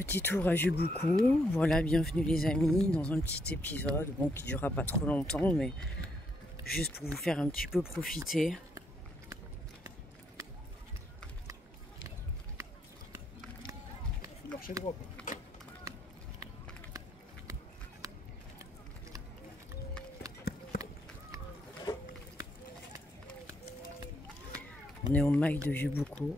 Petit tour à Jubuku. Voilà, bienvenue les amis dans un petit épisode, bon qui durera pas trop longtemps, mais juste pour vous faire un petit peu profiter. Faut marcher droit, quoi. On est au mail de Jubuku.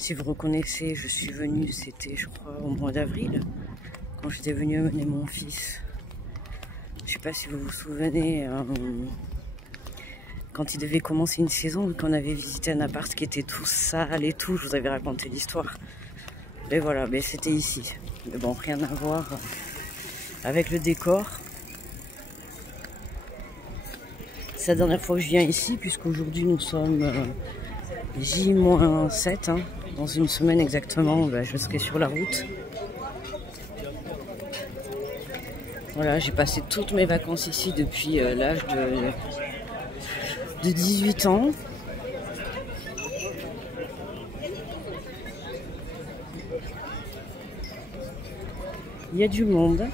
Si vous reconnaissez, je suis venue, c'était je crois au mois d'avril, quand j'étais venue amener mon fils. Je sais pas si vous vous souvenez, quand il devait commencer une saison, qu'on avait visité un appart qui était tout sale et tout, je vous avais raconté l'histoire. Mais voilà, mais c'était ici. Mais bon, rien à voir avec le décor. C'est la dernière fois que je viens ici, puisqu'aujourd'hui nous sommes J-7, hein. Dans une semaine exactement, ben, je serai sur la route. Voilà, j'ai passé toutes mes vacances ici depuis l'âge de 18 ans. Il y a du monde.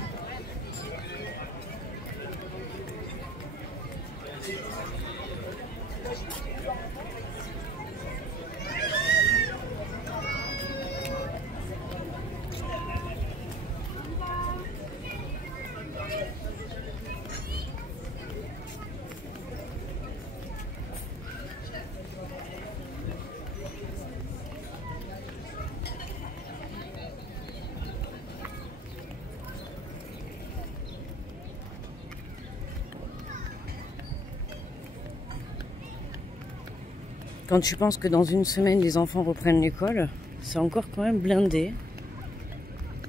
Quand tu penses que dans une semaine les enfants reprennent l'école, c'est encore quand même blindé.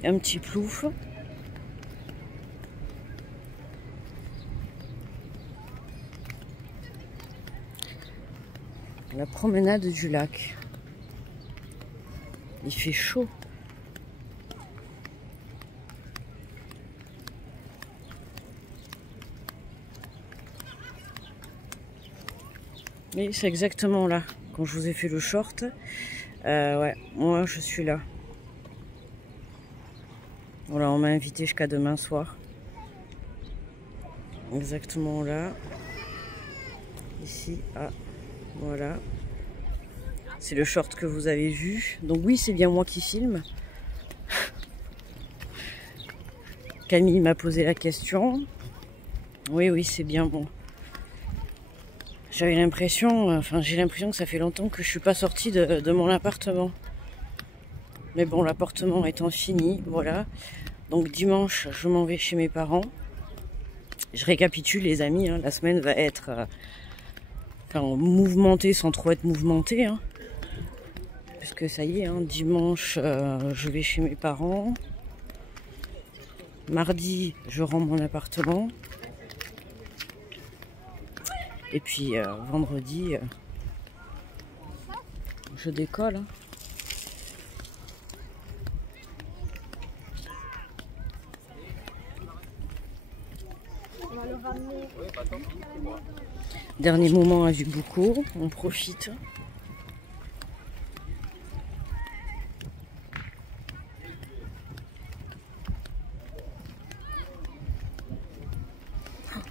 Un petit plouf. La promenade du lac. Il fait chaud. Et c'est exactement là, quand je vous ai fait le short. Ouais, moi je suis là. Voilà, on m'a invité jusqu'à demain soir. Exactement là. Ici, ah, voilà. C'est le short que vous avez vu. Donc oui, c'est bien moi qui filme. Camille m'a posé la question. Oui, c'est bien bon. J'avais l'impression, enfin j'ai l'impression que ça fait longtemps que je suis pas sortie de mon appartement. Mais bon, l'appartement étant fini, voilà. Donc dimanche, je m'en vais chez mes parents. Je récapitule les amis, hein, la semaine va être mouvementée sans trop être mouvementée. Hein, puisque ça y est, hein, dimanche, je vais chez mes parents. Mardi, je rends mon appartement. Et puis vendredi, je décolle. Hein. Dernier moment à Jubuku, on profite.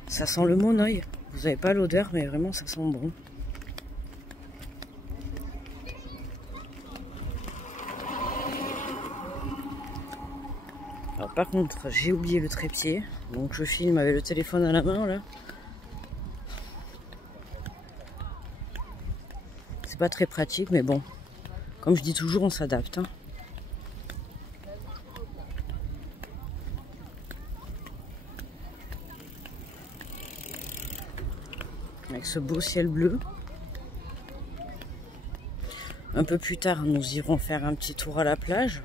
Ça sent le monoeil. Vous n'avez pas l'odeur, mais vraiment ça sent bon. Alors, par contre, j'ai oublié le trépied, donc je filme avec le téléphone à la main là. C'est pas très pratique, mais bon, comme je dis toujours, on s'adapte. Hein. Avec ce beau ciel bleu. Un peu plus tard, nous irons faire un petit tour à la plage.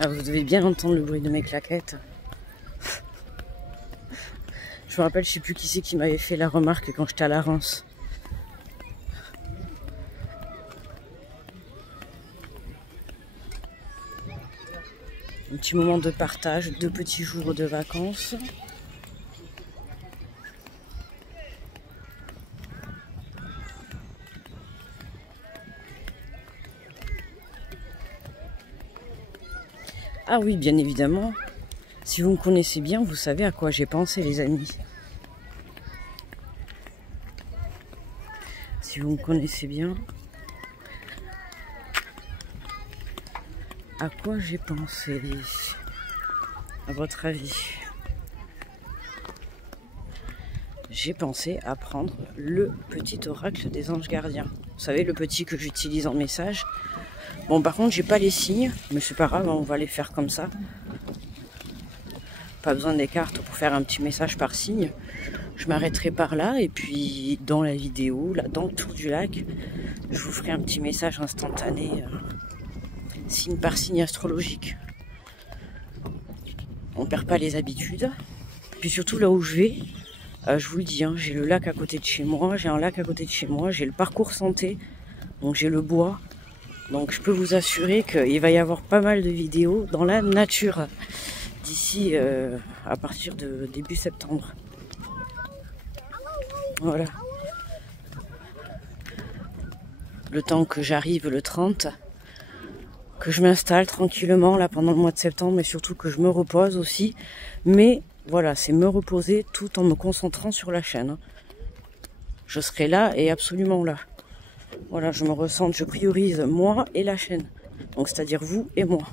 Ah, vous devez bien entendre le bruit de mes claquettes. Je me rappelle, je sais plus qui c'est qui m'avait fait la remarque quand j'étais à la Reims. Un petit moment de partage, 2 petits jours de vacances. Ah oui, bien évidemment. Si vous me connaissez bien, vous savez à quoi j'ai pensé, les amis. Si vous me connaissez bien, à quoi j'ai pensé, à votre avis? J'ai pensé à prendre le petit oracle des anges gardiens. Vous savez, le petit que j'utilise en message. Bon, par contre, j'ai pas les signes, mais c'est pas grave, on va les faire comme ça. Pas besoin des cartes pour faire un petit message par signe. Je m'arrêterai par là et puis dans la vidéo, là, dans le tour du lac, je vous ferai un petit message instantané, signe par signe astrologique. On perd pas les habitudes. Puis surtout là où je vais, je vous le dis, hein, j'ai le lac à côté de chez moi, j'ai un lac à côté de chez moi, j'ai le parcours santé, donc j'ai le bois. Donc je peux vous assurer qu'il va y avoir pas mal de vidéos dans la nature d'ici à partir de début septembre. Voilà. Le temps que j'arrive le 30, que je m'installe tranquillement là pendant le mois de septembre, mais surtout que je me repose aussi. Mais voilà, c'est me reposer tout en me concentrant sur la chaîne. Je serai là et absolument là. Voilà, je me ressens, je priorise moi et la chaîne. Donc c'est-à-dire vous et moi.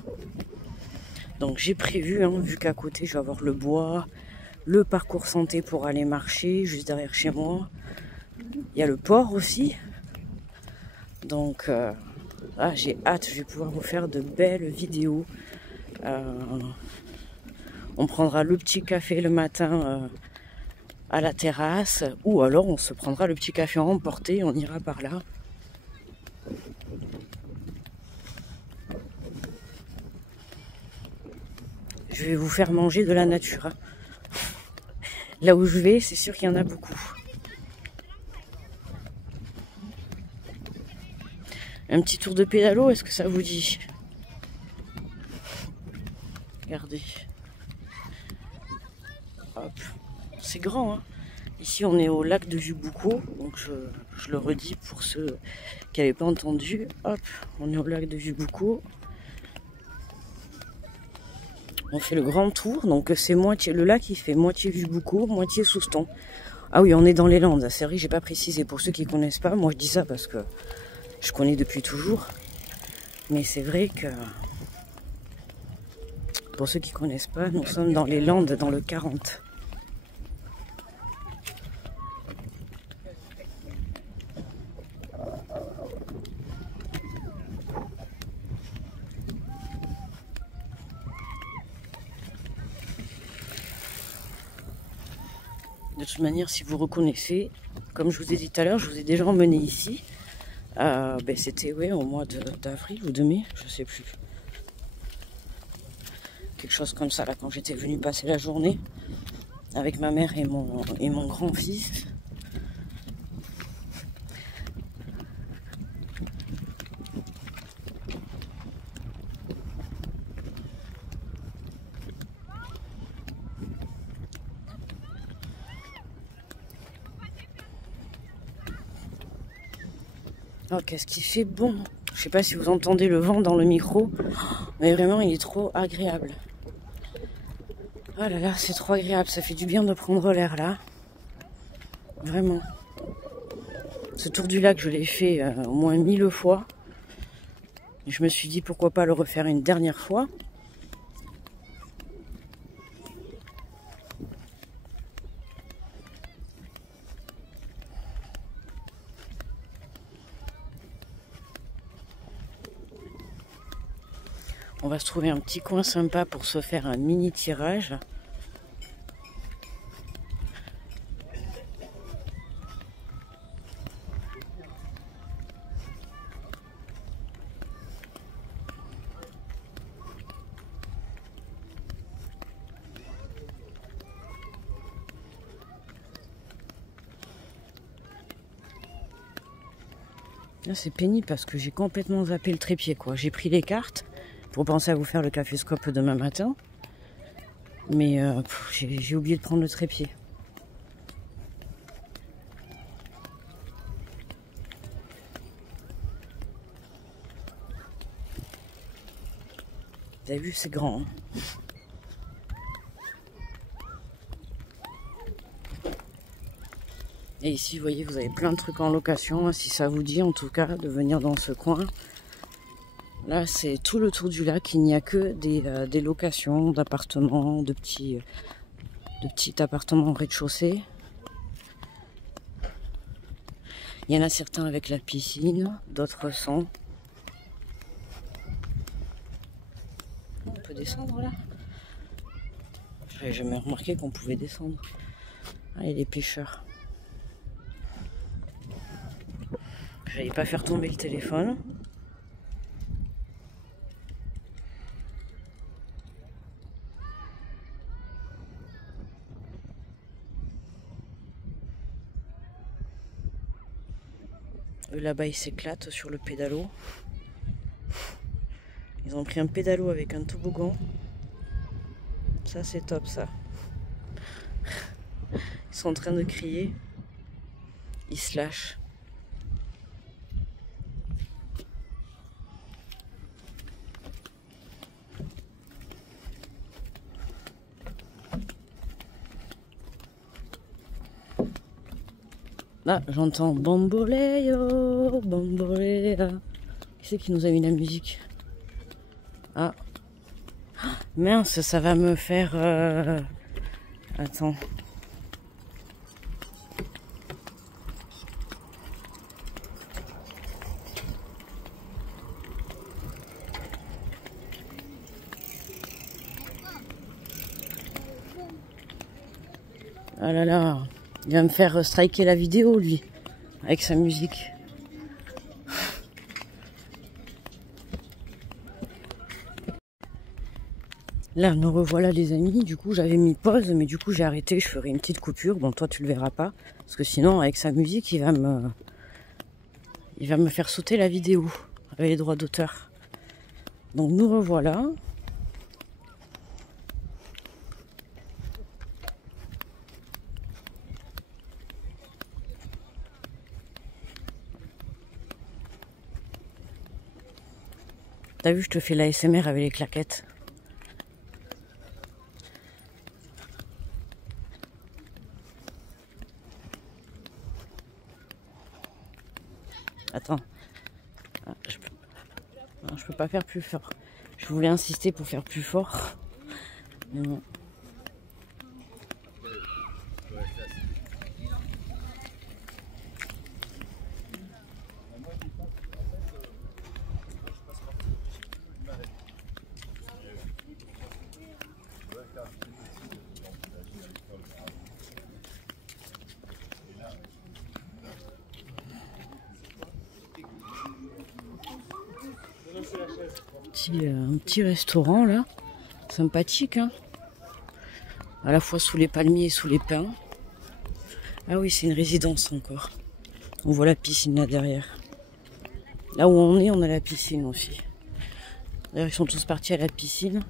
Donc j'ai prévu, hein, vu qu'à côté je vais avoir le bois, le parcours santé pour aller marcher juste derrière chez moi. Il y a le port aussi. Donc j'ai hâte, je vais pouvoir vous faire de belles vidéos. On prendra le petit café le matin à la terrasse, ou alors on se prendra le petit café en emporté, on ira par là. Je vais vous faire manger de la nature. Hein. Là où je vais, c'est sûr qu'il y en a beaucoup. Un petit tour de pédalo, est-ce que ça vous dit? Regardez. Hop. C'est grand, hein. Ici, on est au lac de Jubouco, donc je le redis pour ceux qui n'avaient pas entendu. Hop, on est au lac de Jubouco. On fait le grand tour, donc c'est moitié, le lac il fait moitié Jubouco, moitié Souston. Ah oui, on est dans les Landes, c'est vrai, j'ai pas précisé. Pour ceux qui ne connaissent pas, moi je dis ça parce que je connais depuis toujours. Mais c'est vrai que, pour ceux qui ne connaissent pas, nous sommes dans les Landes, dans le 40. De toute manière, si vous reconnaissez, comme je vous ai dit tout à l'heure, je vous ai déjà emmené ici. C'était au mois d'avril ou de mai, je sais plus. Quelque chose comme ça, là, quand j'étais venue passer la journée avec ma mère et mon grand-fils. Oh, qu'est-ce qui fait bon! Je sais pas si vous entendez le vent dans le micro, mais vraiment il est trop agréable. Oh là là, c'est trop agréable, ça fait du bien de prendre l'air là. Vraiment. Ce tour du lac, je l'ai fait au moins 1000 fois. Je me suis dit pourquoi pas le refaire une dernière fois. On va se trouver un petit coin sympa pour se faire un mini tirage. Là, c'est pénible parce que j'ai complètement zappé le trépied, quoi. J'ai pris les cartes pour penser à vous faire le caféscope demain matin. Mais j'ai oublié de prendre le trépied. Vous avez vu, c'est grand. Hein. Et ici, vous voyez, vous avez plein de trucs en location. Hein, si ça vous dit, en tout cas, de venir dans ce coin. Là, c'est tout le tour du lac. Il n'y a que des locations d'appartements, de petits appartements au rez-de-chaussée. Il y en a certains avec la piscine, d'autres sans. On peut descendre là? J'avais jamais remarqué qu'on pouvait descendre. Ah, il y a des pêcheurs. J'allais pas faire tomber le téléphone. Eux là-bas ils s'éclatent sur le pédalo. Ils ont pris un pédalo avec un toboggan. Ça c'est top ça. Ils sont en train de crier. Ils se lâchent. Là, j'entends Bamboleyo, Bambolea. Qui c'est qui nous a mis la musique? Ah. Mince, ça va me faire... Attends. Ah là là. Il va me faire striker la vidéo, lui, avec sa musique. Là, nous revoilà les amis. Du coup, j'avais mis pause, mais du coup, j'ai arrêté. Je ferai une petite coupure. Bon, toi, tu le verras pas. Parce que sinon, avec sa musique, il va me faire sauter la vidéo avec les droits d'auteur. Donc, nous revoilà. T'as vu, je te fais la l'ASMR avec les claquettes. Attends. Ah, je peux pas faire plus fort. Je voulais insister pour faire plus fort. Mais non. Un petit restaurant là, sympathique hein, à la fois sous les palmiers et sous les pins. Ah oui, c'est une résidence encore. On voit la piscine là derrière. Là où on est, on a la piscine aussi. D'ailleurs, ils sont tous partis à la piscine.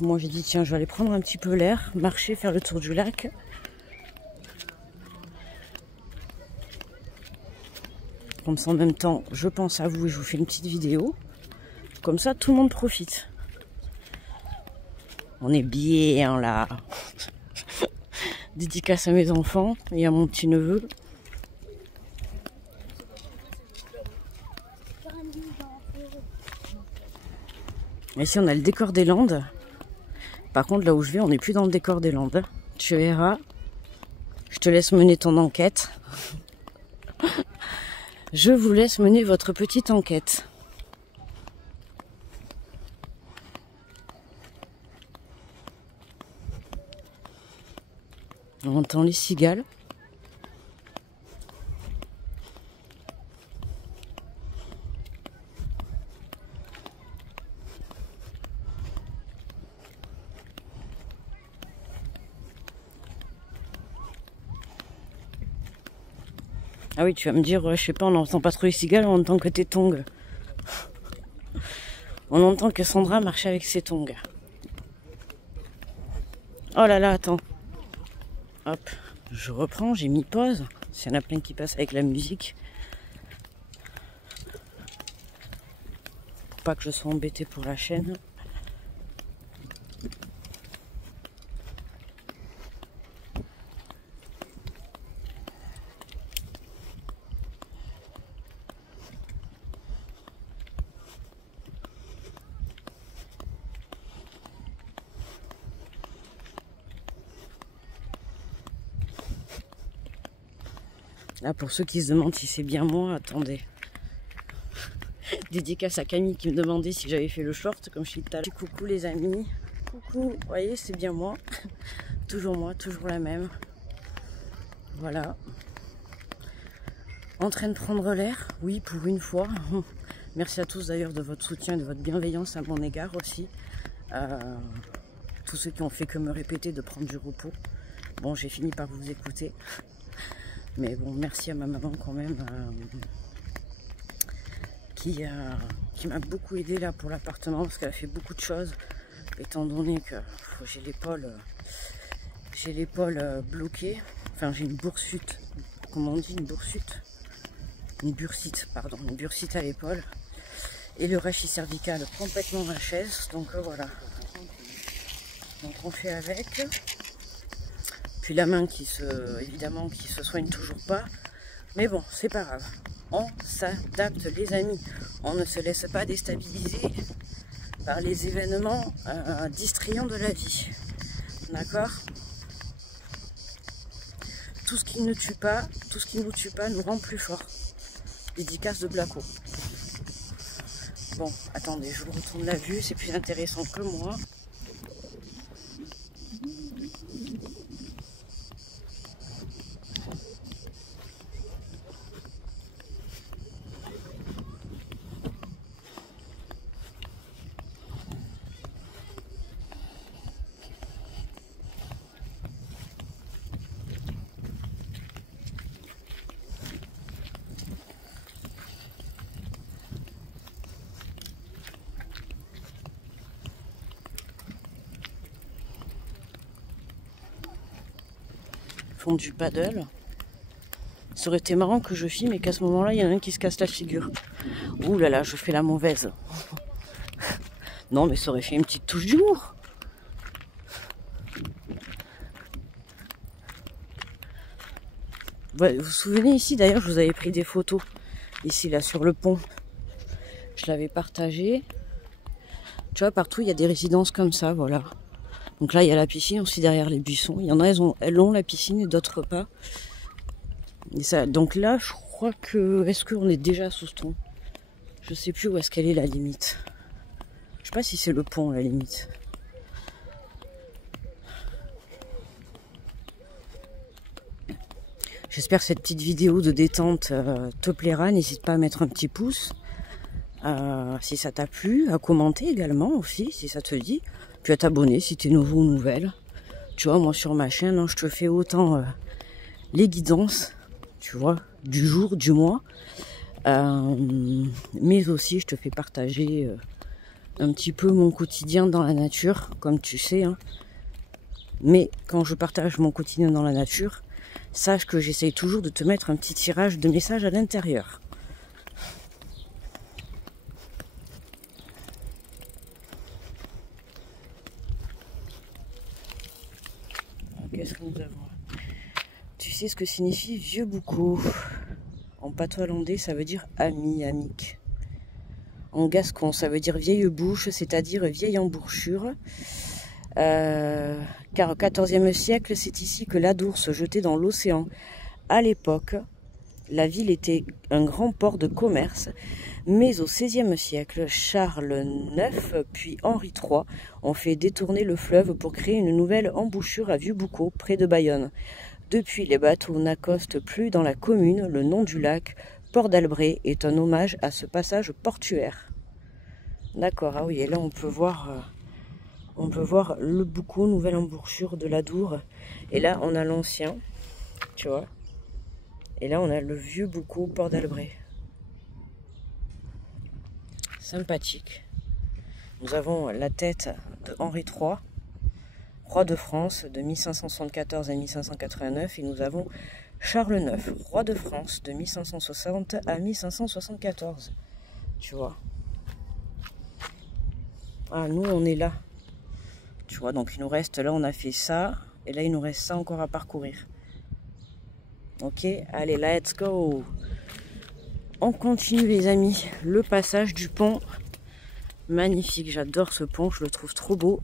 Moi j'ai dit tiens, je vais aller prendre un petit peu l'air, marcher, faire le tour du lac. Comme ça en même temps, je pense à vous et je vous fais une petite vidéo. Comme ça, tout le monde profite. On est bien là. Dédicace à mes enfants et à mon petit neveu. Ici, on a le décor des Landes. Par contre, là où je vais, on n'est plus dans le décor des Landes. Tu verras. Je te laisse mener ton enquête. Je vous laisse mener votre petite enquête. On entend les cigales. Ah oui, tu vas me dire, je sais pas, on n'entend pas trop les cigales, on entend que tes tongs. On entend que Sandra marche avec ses tongs. Oh là là, attends. Hop, je reprends, j'ai mis pause. S'il y en a plein qui passent avec la musique. Pour pas que je sois embêtée pour la chaîne. Là, pour ceux qui se demandent si c'est bien moi, attendez. Dédicace à Camille qui me demandait si j'avais fait le short, comme je suis tout à l'heure. Coucou les amis. Coucou, vous voyez, c'est bien moi. Toujours moi, toujours la même. Voilà. En train de prendre l'air, oui, pour une fois. Merci à tous d'ailleurs de votre soutien et de votre bienveillance à mon égard aussi. Tous ceux qui ont fait que me répéter de prendre du repos. Bon, j'ai fini par vous écouter. Mais bon, merci à ma maman quand même, qui m'a beaucoup aidé là pour l'appartement, parce qu'elle a fait beaucoup de choses, étant donné que j'ai l'épaule bloquée. Enfin, j'ai une bursite, comment on dit, une bursite, pardon, une bursite à l'épaule, et le rachis cervical complètement HS, donc voilà. Donc on fait avec. Puis la main évidemment qui se soigne toujours pas, mais bon, c'est pas grave, on s'adapte les amis, on ne se laisse pas déstabiliser par les événements distrayants de la vie, d'accord? Tout ce qui ne tue pas, tout ce qui nous tue pas nous rend plus forts. Dédicace de Blaco. Bon, attendez, je vous retourne la vue, c'est plus intéressant que moi. Font du paddle. Ça aurait été marrant que je filme et qu'à ce moment-là, il y en a un qui se casse la figure. Ouh là là, je fais la mauvaise. Non, mais ça aurait fait une petite touche d'humour. Ouais, vous vous souvenez ici, d'ailleurs, je vous avais pris des photos. Ici, là, sur le pont. Je l'avais partagé. Tu vois, partout, il y a des résidences comme ça, voilà. Donc là, il y a la piscine aussi derrière les buissons. Il y en a, elles ont la piscine et d'autres pas. Et ça, donc là, je crois que... Est-ce qu'on est déjà sous ce tronc? Je sais plus où est-ce qu'elle est la limite. Je sais pas si c'est le pont la limite. J'espère que cette petite vidéo de détente te plaira. N'hésite pas à mettre un petit pouce si ça t'a plu, à commenter également aussi si ça te dit. Puis à t'abonner si tu es nouveau ou nouvelle. Tu vois, moi sur ma chaîne, hein, je te fais autant les guidances, tu vois, du jour, du mois. Mais aussi je te fais partager un petit peu mon quotidien dans la nature, comme tu sais. Hein. Mais quand je partage mon quotidien dans la nature, sache que j'essaye toujours de te mettre un petit tirage de messages à l'intérieur. Qu'est-ce que nous avons? Tu sais ce que signifie vieux boucau? En patois landais, ça veut dire ami, amique. En gascon, ça veut dire vieille bouche, c'est-à-dire vieille embouchure. Car au XIVe siècle, c'est ici que l'Adour se jetait dans l'océan. À l'époque, la ville était un grand port de commerce, mais au XVIe siècle, Charles IX puis Henri III ont fait détourner le fleuve pour créer une nouvelle embouchure à Vieux-Boucau, près de Bayonne. Depuis, les bateaux n'accostent plus dans la commune. Le nom du lac, Port d'Albret, est un hommage à ce passage portuaire. D'accord, ah oui, et là on peut voir le Boucau, nouvelle embouchure de l'Adour. Et là on a l'ancien, tu vois. Et là, on a le vieux Boucau, Port d'Albret. Sympathique. Nous avons la tête de Henri III, roi de France de 1574 à 1589. Et nous avons Charles IX, roi de France de 1560 à 1574. Tu vois. Ah, nous, on est là. Tu vois, donc il nous reste, là, on a fait ça. Et là, il nous reste ça encore à parcourir. Ok, allez, let's go. On continue, les amis. Le passage du pont. Magnifique, j'adore ce pont, je le trouve trop beau.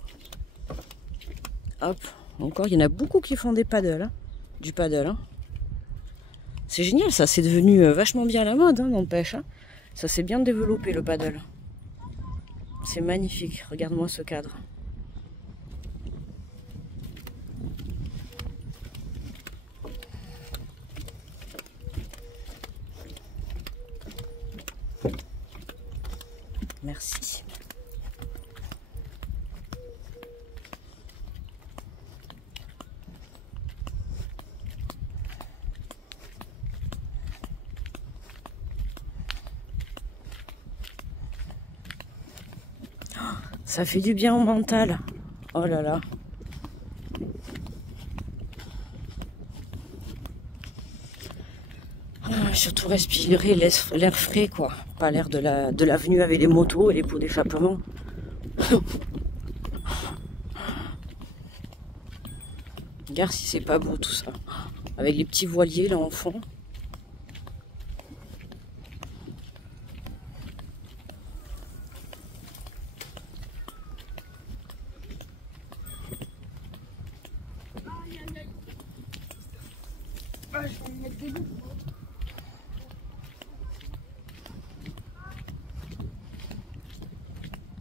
Hop, encore, il y en a beaucoup qui font des paddles. Hein. Du paddle. Hein. C'est génial, ça, c'est devenu vachement bien à la mode, hein, n'empêche. Hein. Ça s'est bien développé, le paddle. C'est magnifique, regarde-moi ce cadre. Merci. Ça fait du bien au mental. Oh là là. Surtout respirer l'air frais, quoi. Pas l'air de l'avenue avec les motos et les pots d'échappement. Regarde si c'est pas beau tout ça. Avec les petits voiliers là en fond.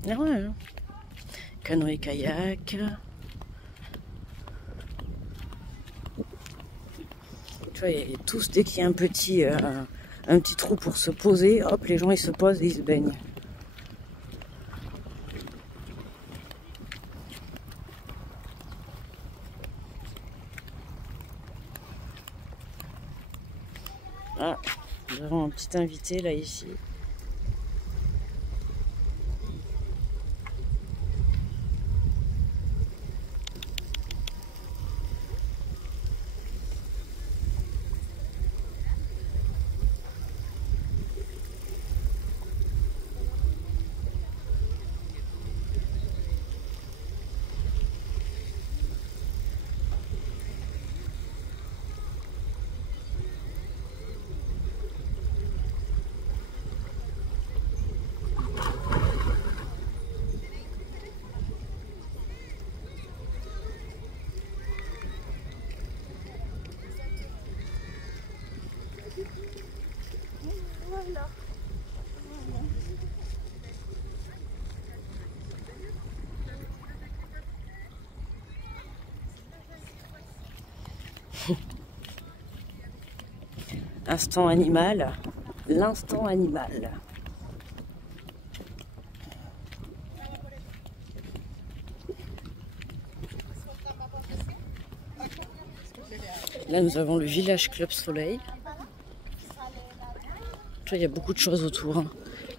Ah ouais, hein. Canoë-kayak. Tu vois, il y a tous, dès qu'il y a un petit trou pour se poser, hop, les gens ils se posent et ils se baignent. Ah, nous avons un petit invité là ici. Instant animal, l'instant animal. Là, nous avons le village Club Soleil. Il y a beaucoup de choses autour. Hein.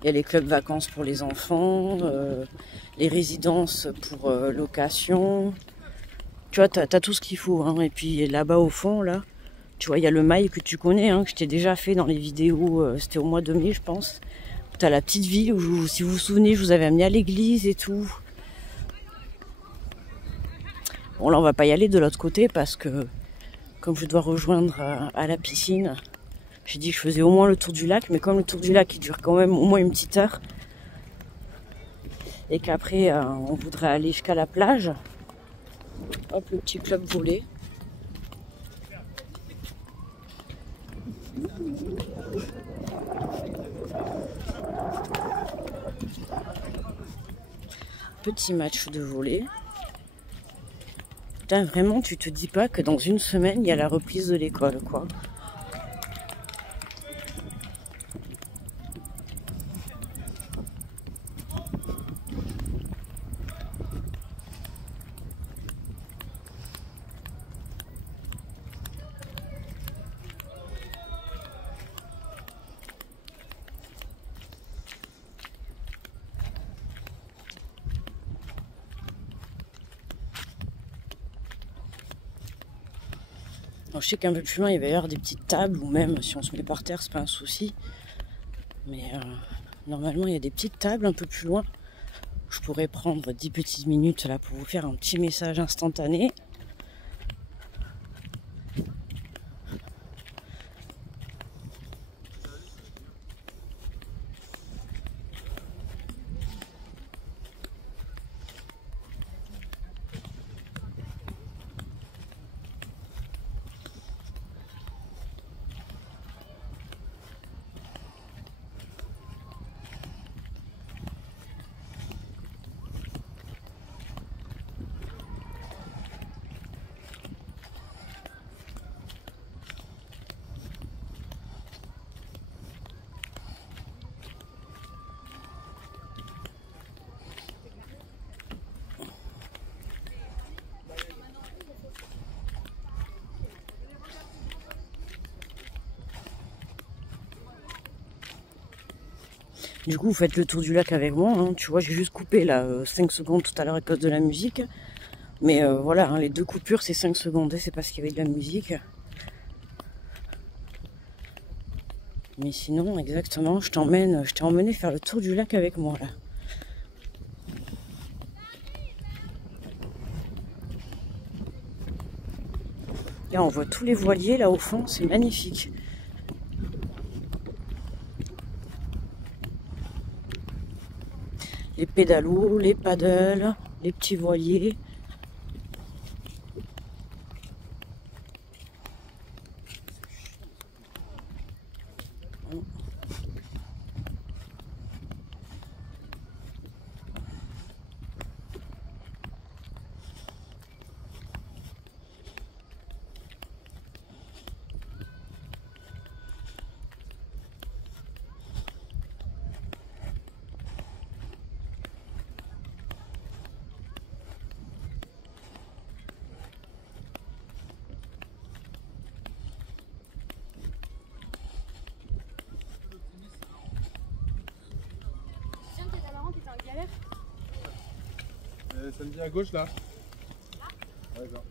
Il y a les clubs vacances pour les enfants, les résidences pour location. Tu vois, t'as tout ce qu'il faut. Hein. Et puis là-bas au fond, là, tu vois, il y a le mail que tu connais, hein, que je t'ai déjà fait dans les vidéos. C'était au mois de mai, je pense. T'as la petite ville où, si vous vous souvenez, je vous avais amené à l'église et tout. Bon, là, on va pas y aller de l'autre côté parce que, comme je dois rejoindre à la piscine, j'ai dit que je faisais au moins le tour du lac. Mais comme le tour du lac, il dure quand même au moins une petite heure. Et qu'après, on voudrait aller jusqu'à la plage. Hop, le petit club volet. Petit match de volley. Putain, vraiment, tu te dis pas que dans une semaine, il y a la reprise de l'école, quoi. Alors, je sais qu'un peu plus loin, il va y avoir des petites tables, ou même si on se met par terre, c'est pas un souci. Mais normalement, il y a des petites tables un peu plus loin. Je pourrais prendre 10 petites minutes là pour vous faire un petit message instantané. Du coup, vous faites le tour du lac avec moi. Hein. Tu vois, j'ai juste coupé là 5 secondes tout à l'heure à cause de la musique. Mais voilà, hein, les 2 coupures, c'est 5 secondes. C'est parce qu'il y avait de la musique. Mais sinon, exactement, je t'ai emmené faire le tour du lac avec moi là. Là, on voit tous les voiliers là au fond, c'est magnifique. Les pédalos, les paddles, les petits voiliers. Ça me dit à gauche là. D'accord.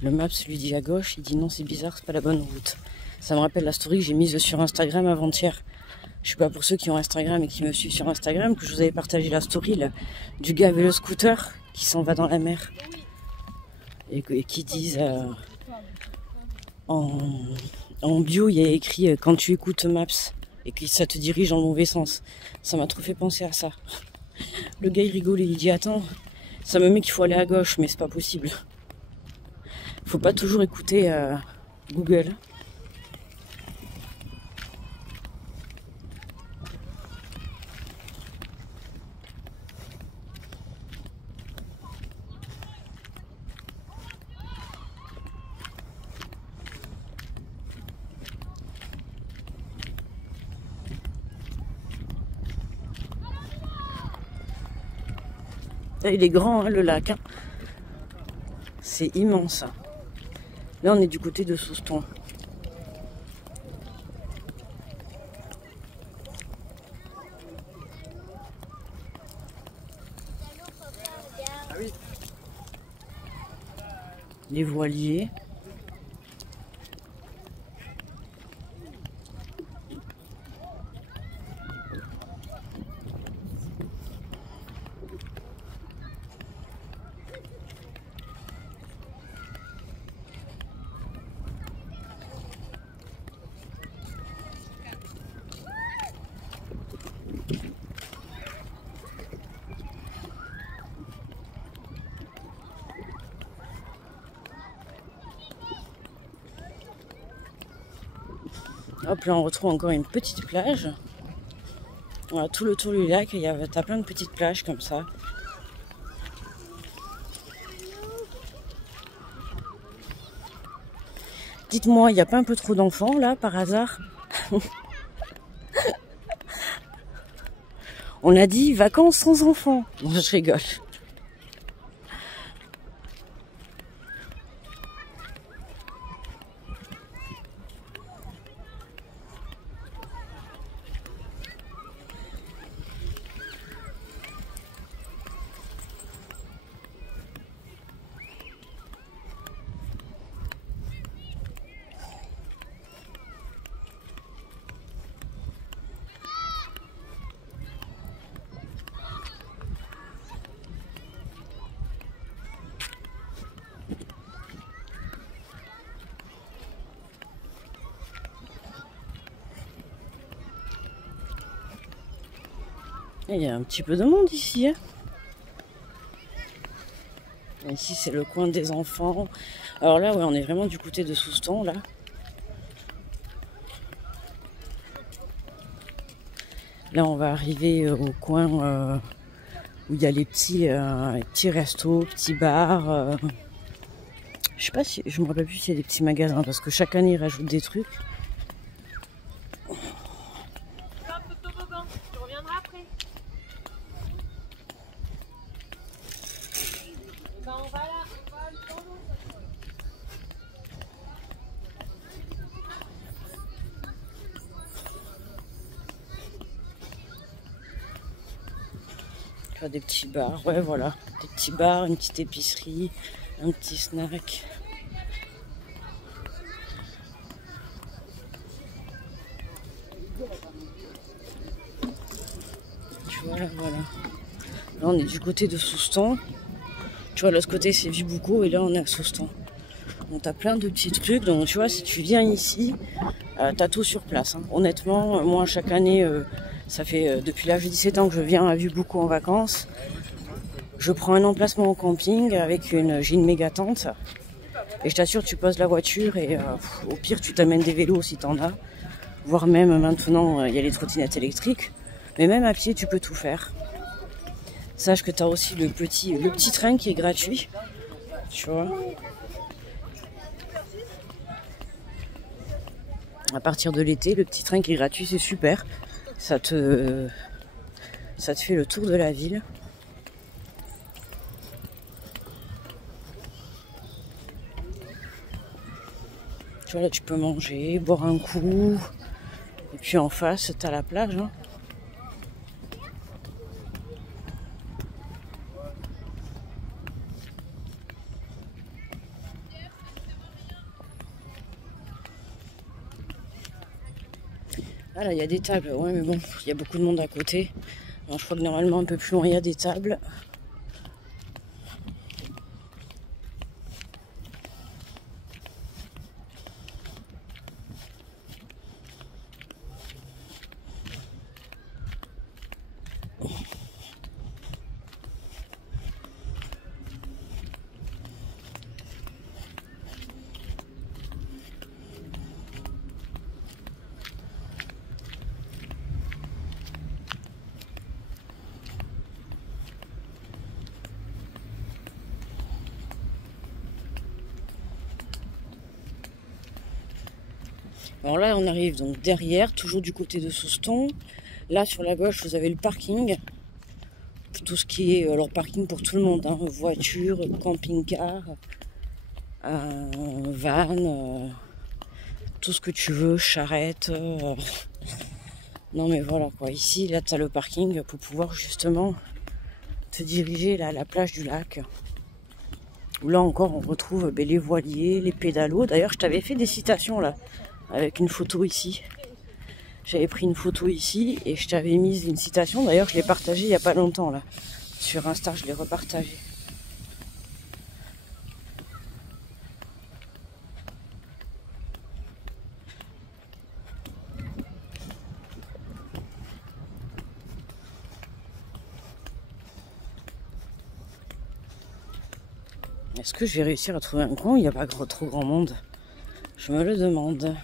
Le Maps lui dit à gauche, il dit non c'est bizarre, c'est pas la bonne route. Ça me rappelle la story que j'ai mise sur Instagram avant-hier. Je sais pas, pour ceux qui ont Instagram et qui me suivent sur Instagram, que je vous avais partagé la story là, du gars avec le scooter qui s'en va dans la mer. Et qui disent en bio il y a écrit quand tu écoutes Maps et que ça te dirige dans le mauvais sens. Ça m'a trop fait penser à ça. Le gars il rigole et il dit attends, ça me met qu'il faut aller à gauche, mais c'est pas possible. Faut pas toujours écouter Google. Là, il est grand, hein, le lac. Hein. C'est immense. Là, on est du côté de Souston. Ah oui. Les voiliers. Hop, là on retrouve encore une petite plage. Voilà, tout le tour du lac, t'as plein de petites plages comme ça. Dites-moi, il n'y a pas un peu trop d'enfants là par hasard? On a dit vacances sans enfants. Non, je rigole. Il y a un petit peu de monde ici. Hein. Ici, c'est le coin des enfants. Alors là, ouais, on est vraiment du côté de Souston, là. Là, on va arriver au coin où il y a les petits restos, petits bars. Je sais pas si, je me rappelle plus s'il y a des petits magasins parce que chaque année ils rajoutent des trucs. Tu reviendras après. Ben on va là, on va le temps. Des petits bars, ouais voilà, des petits bars, une petite épicerie, un petit snack. Tu vois là, voilà. Là on est du côté de Souston. Tu vois là ce côté c'est Vibouco et là on est à Souston. Donc t'as plein de petits trucs, donc tu vois si tu viens ici, t'as tout sur place. Hein. Honnêtement, moi chaque année, ça fait depuis l'âge de 17 ans que je viens à Vibouco en vacances. Je prends un emplacement au camping avec j'ai une méga tente. Et je t'assure, tu poses la voiture et au pire, tu t'amènes des vélos si t'en as. Voire même maintenant, il y a les trottinettes électriques. Mais même à pied, tu peux tout faire. Sache que tu as aussi le petit train qui est gratuit. Tu vois. À partir de l'été, le petit train qui est gratuit, c'est super. Ça te fait le tour de la ville. Tu vois, là, tu peux manger, boire un coup. Et puis en face, tu as la plage. Hein. Ah là, il y a des tables. Ouais, mais bon, il y a beaucoup de monde à côté. Alors, je crois que normalement, un peu plus loin, il y a des tables. Alors là, on arrive donc derrière, toujours du côté de Souston. Là, sur la gauche, vous avez le parking. Tout ce qui est alors parking pour tout le monde, hein, voiture, camping-car, van, tout ce que tu veux, charrette. Non mais voilà quoi, ici, là, tu as le parking pour pouvoir justement te diriger là, à la plage du lac. Où là encore, on retrouve les voiliers, les pédalos. D'ailleurs, je t'avais fait des citations là. Avec une photo ici. J'avais pris une photo ici et je t'avais mis une citation. D'ailleurs, je l'ai partagée il n'y a pas longtemps là. Sur Insta, je l'ai repartagée. Est-ce que je vais réussir à trouver un coin où il n'y a pas trop grand monde? Je me le demande.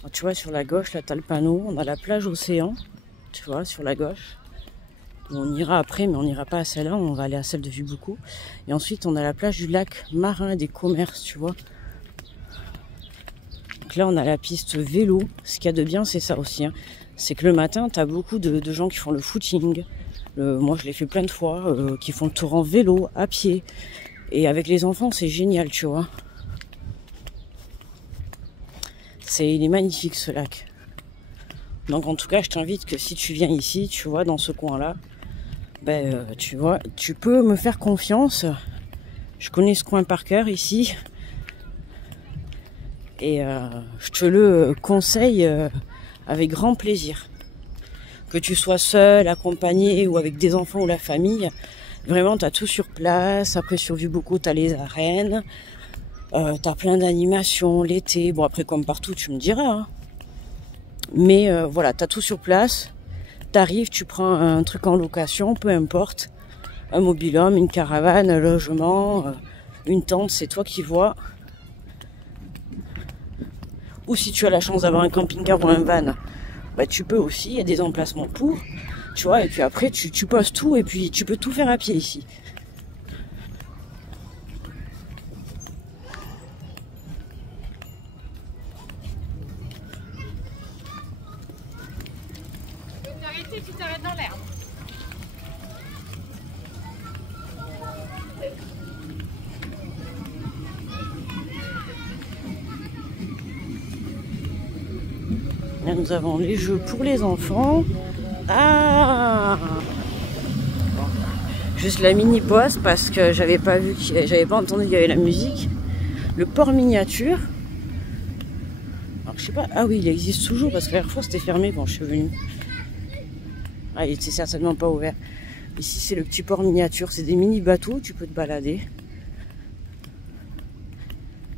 Alors, tu vois, sur la gauche, là, tu as le panneau. On a la plage Océan, tu vois, sur la gauche. On ira après, mais on n'ira pas à celle-là. On va aller à celle de Vibouco. Et ensuite, on a la plage du lac Marin et des Commerces, tu vois. Donc là, on a la piste vélo. Ce qu'il y a de bien, c'est ça aussi. Hein. C'est que le matin, tu as beaucoup de gens qui font le footing. Moi, je l'ai fait plein de fois. Qui font le tour en vélo, à pied. Et avec les enfants, c'est génial, tu vois. Il est magnifique ce lac. Donc en tout cas, je t'invite que si tu viens ici, tu vois, dans ce coin-là, ben, tu vois, tu peux me faire confiance. Je connais ce coin par cœur ici. Et je te le conseille avec grand plaisir. Que tu sois seul, accompagné ou avec des enfants ou la famille, vraiment tu as tout sur place. Après sur Vieux-Bocaux, tu as les arènes, tu as plein d'animations l'été. Bon après comme partout tu me diras. Hein. Mais voilà, tu as tout sur place. Tu arrives, tu prends un truc en location, peu importe. Un mobil-home, une caravane, un logement, une tente, c'est toi qui vois. Ou si tu as la chance d'avoir un camping-car ou un van, bah tu peux aussi, il y a des emplacements pour, tu vois, et puis après tu poses tout et puis tu peux tout faire à pied ici. Tu peux t'arrêter, tu t'arrêtes dans l'herbe. Là nous avons les jeux pour les enfants. Ah, juste la mini pause parce que j'avais pas entendu qu'il y avait la musique. Le port miniature. Alors je sais pas, ah oui il existe toujours parce que la dernière fois c'était fermé quand je suis venue. Ah il était certainement pas ouvert. Ici c'est le petit port miniature, c'est des mini bateaux, tu peux te balader.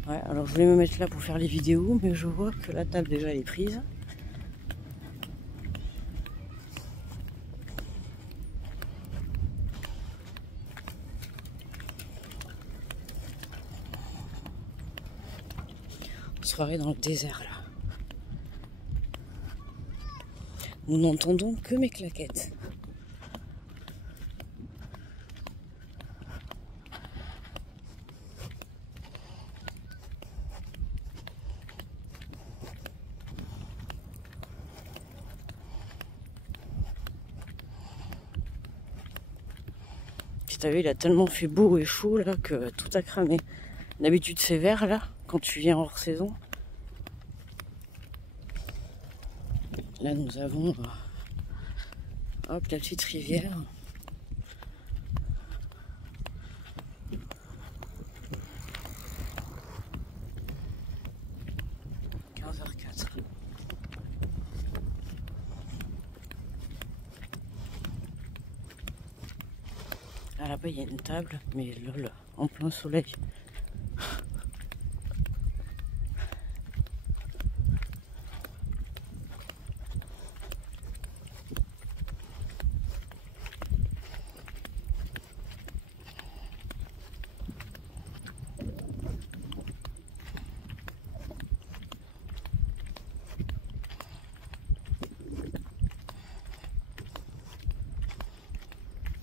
Ouais, alors je voulais me mettre là pour faire les vidéos, mais je vois que la table déjà elle est prise. Soirée dans le désert là. Nous n'entendons que mes claquettes. Si t'as vu, il a tellement fait beau et chaud là que tout a cramé. D'habitude c'est vert là, quand tu viens hors saison. Là nous avons hop, la petite rivière. Ah, là-bas il y a une table, mais lol, en plein soleil.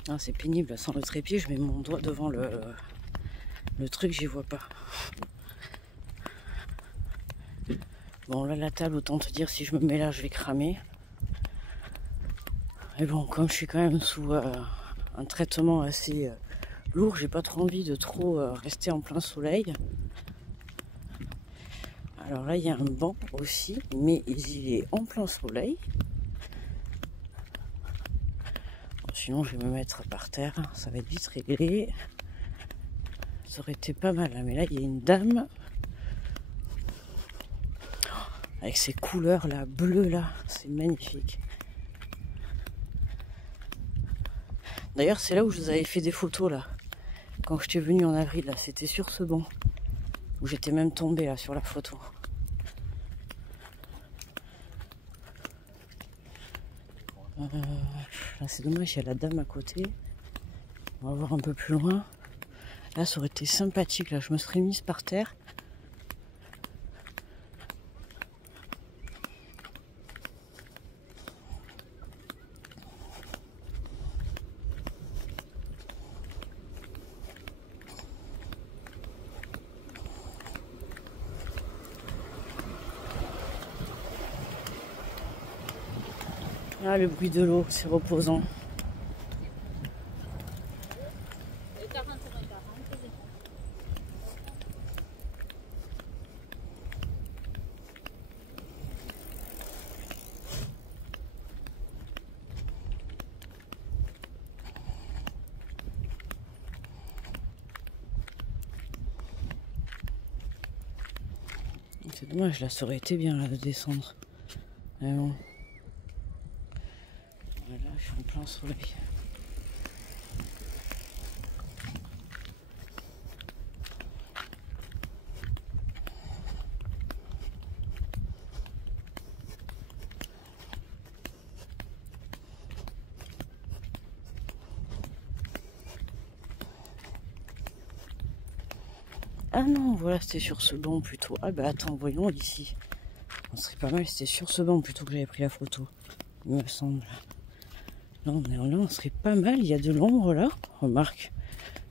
Ah, c'est pénible, sans le trépied, je mets mon doigt devant le truc, j'y vois pas. Bon, là, la table, autant te dire, si je me mets là, je vais cramer. Et bon, comme je suis quand même sous un traitement assez lourd, j'ai pas trop envie de trop rester en plein soleil. Alors là, il y a un banc aussi, mais il est en plein soleil. Sinon, je vais me mettre par terre, ça va être vite réglé. Ça aurait été pas mal, mais là, il y a une dame avec ces couleurs là, bleues là, c'est magnifique. D'ailleurs, c'est là où je vous avais fait des photos là, quand j'étais venue en avril là, c'était sur ce banc où j'étais même tombée là sur la photo. Là, c'est dommage, il y a la dame à côté. On va voir un peu plus loin. Là, ça aurait été sympathique. Là, je me serais mise par terre. Ah, le bruit de l'eau, c'est reposant. C'est dommage, là, ça aurait été bien là, de descendre. Mais bon. Voilà, je suis en plein soleil. Ah non, voilà, c'était sur ce banc plutôt. Ah bah attends, voyons ici. On serait pas mal, c'était sur ce banc plutôt que j'avais pris la photo, il me semble. Là, on serait pas mal, il y a de l'ombre là. Remarque,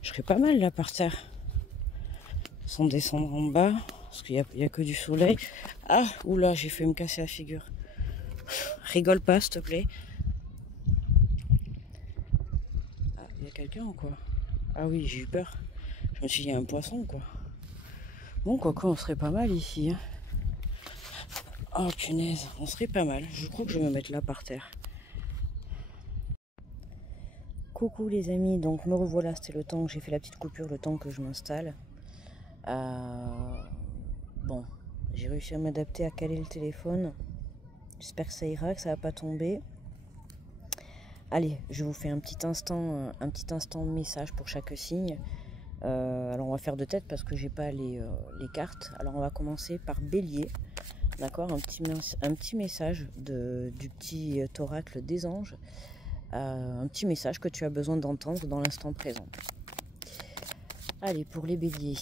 je serais pas mal là par terre. Sans descendre en bas, parce qu'il n'y a que du soleil. Ah, oula, j'ai fait me casser la figure. Rigole pas, s'il te plaît. Ah, il y a quelqu'un ou quoi? Ah oui, j'ai eu peur. Je me suis dit, il y a un poisson quoi. Bon, quoique, on serait pas mal ici. Hein. Oh, punaise, on serait pas mal. Je crois que je vais me mettre là par terre. Coucou les amis, donc me revoilà, c'était le temps que j'ai fait la petite coupure, le temps que je m'installe. Bon, j'ai réussi à m'adapter à caler le téléphone. J'espère que ça ira, que ça va pas tomber. Allez, je vous fais un petit instant de message pour chaque signe. Alors on va faire de tête parce que j'ai pas les cartes. Alors on va commencer par Bélier, d'accord, un petit message du petit oracle des anges, un petit message que tu as besoin d'entendre dans l'instant présent. Allez, pour les Béliers.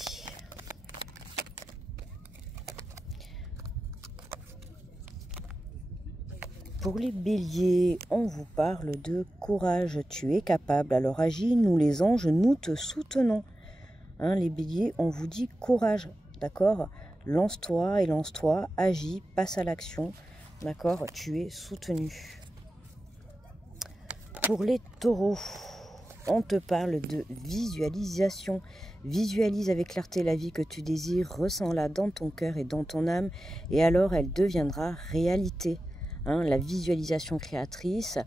Pour les Béliers, on vous parle de courage. Tu es capable, alors agis, nous les anges, nous te soutenons. Hein, les Béliers, on vous dit courage, d'accord? Lance-toi et lance-toi, agis, passe à l'action, d'accord? Tu es soutenu. Pour les Taureaux, on te parle de visualisation. Visualise avec clarté la vie que tu désires, ressens-la dans ton cœur et dans ton âme, et alors elle deviendra réalité. Hein, la visualisation créatrice,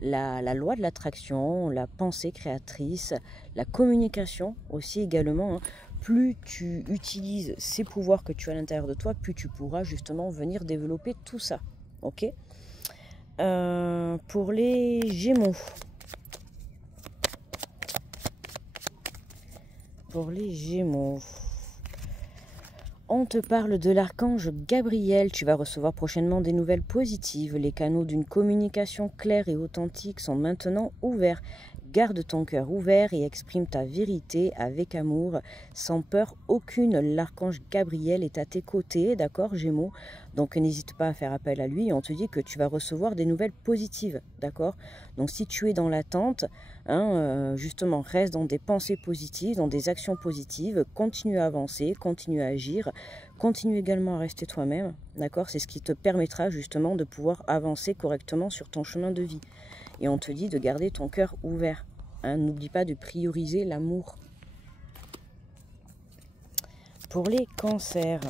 la loi de l'attraction, la pensée créatrice, la communication aussi également. Hein. Plus tu utilises ces pouvoirs que tu as à l'intérieur de toi, plus tu pourras justement venir développer tout ça. Ok ? Pour les Gémeaux. On te parle de l'archange Gabriel. Tu vas recevoir prochainement des nouvelles positives. Les canaux d'une communication claire et authentique sont maintenant ouverts. Garde ton cœur ouvert et exprime ta vérité avec amour, sans peur aucune. L'archange Gabriel est à tes côtés, d'accord, Gémeaux? Donc n'hésite pas à faire appel à lui. On te dit que tu vas recevoir des nouvelles positives, d'accord? Donc si tu es dans l'attente, hein, justement, reste dans des pensées positives, dans des actions positives, continue à avancer, continue à agir, continue également à rester toi-même, d'accord? C'est ce qui te permettra justement de pouvoir avancer correctement sur ton chemin de vie. Et on te dit de garder ton cœur ouvert. Hein, n'oublie pas de prioriser l'amour. Pour les cancers,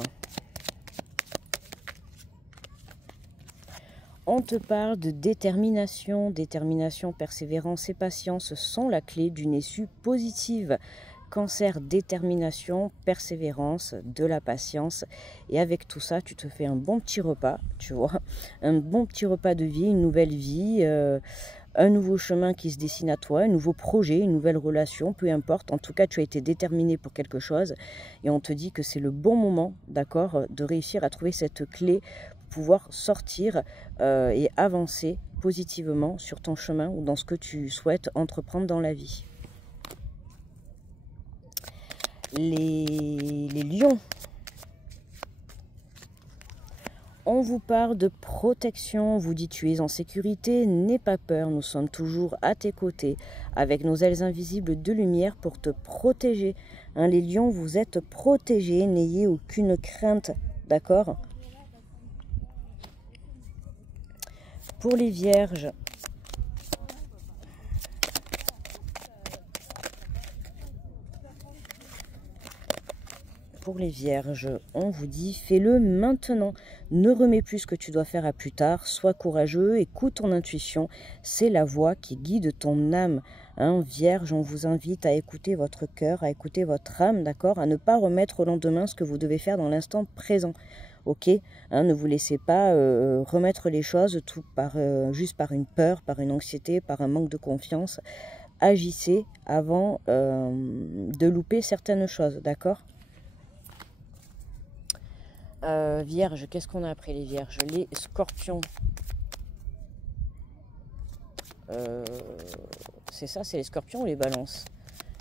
on te parle de détermination. Détermination, persévérance et patience sont la clé d'une issue positive. Cancer, détermination, persévérance, de la patience. Et avec tout ça, tu te fais un bon petit repas, tu vois. Un bon petit repas de vie, une nouvelle vie, un nouveau chemin qui se dessine à toi, un nouveau projet, une nouvelle relation, peu importe. En tout cas, tu as été déterminé pour quelque chose. Et on te dit que c'est le bon moment, d'accord, de réussir à trouver cette clé pour pouvoir sortir et avancer positivement sur ton chemin ou dans ce que tu souhaites entreprendre dans la vie. Les lions. On vous parle de protection, on vous dit tu es en sécurité, n'aie pas peur, nous sommes toujours à tes côtés, avec nos ailes invisibles de lumière pour te protéger. Hein, les lions, vous êtes protégés, n'ayez aucune crainte, d'accord? Pour les vierges, on vous dit fais-le maintenant. Ne remets plus ce que tu dois faire à plus tard. Sois courageux, écoute ton intuition. C'est la voix qui guide ton âme. Hein, Vierge, on vous invite à écouter votre cœur, à écouter votre âme, d'accord? À ne pas remettre au lendemain ce que vous devez faire dans l'instant présent. ok, hein, ne vous laissez pas remettre les choses tout juste par une peur, par une anxiété, par un manque de confiance. Agissez avant de louper certaines choses, d'accord? Vierge, qu'est-ce qu'on a après les vierges? Les scorpions. C'est ça, c'est les scorpions ou les balances?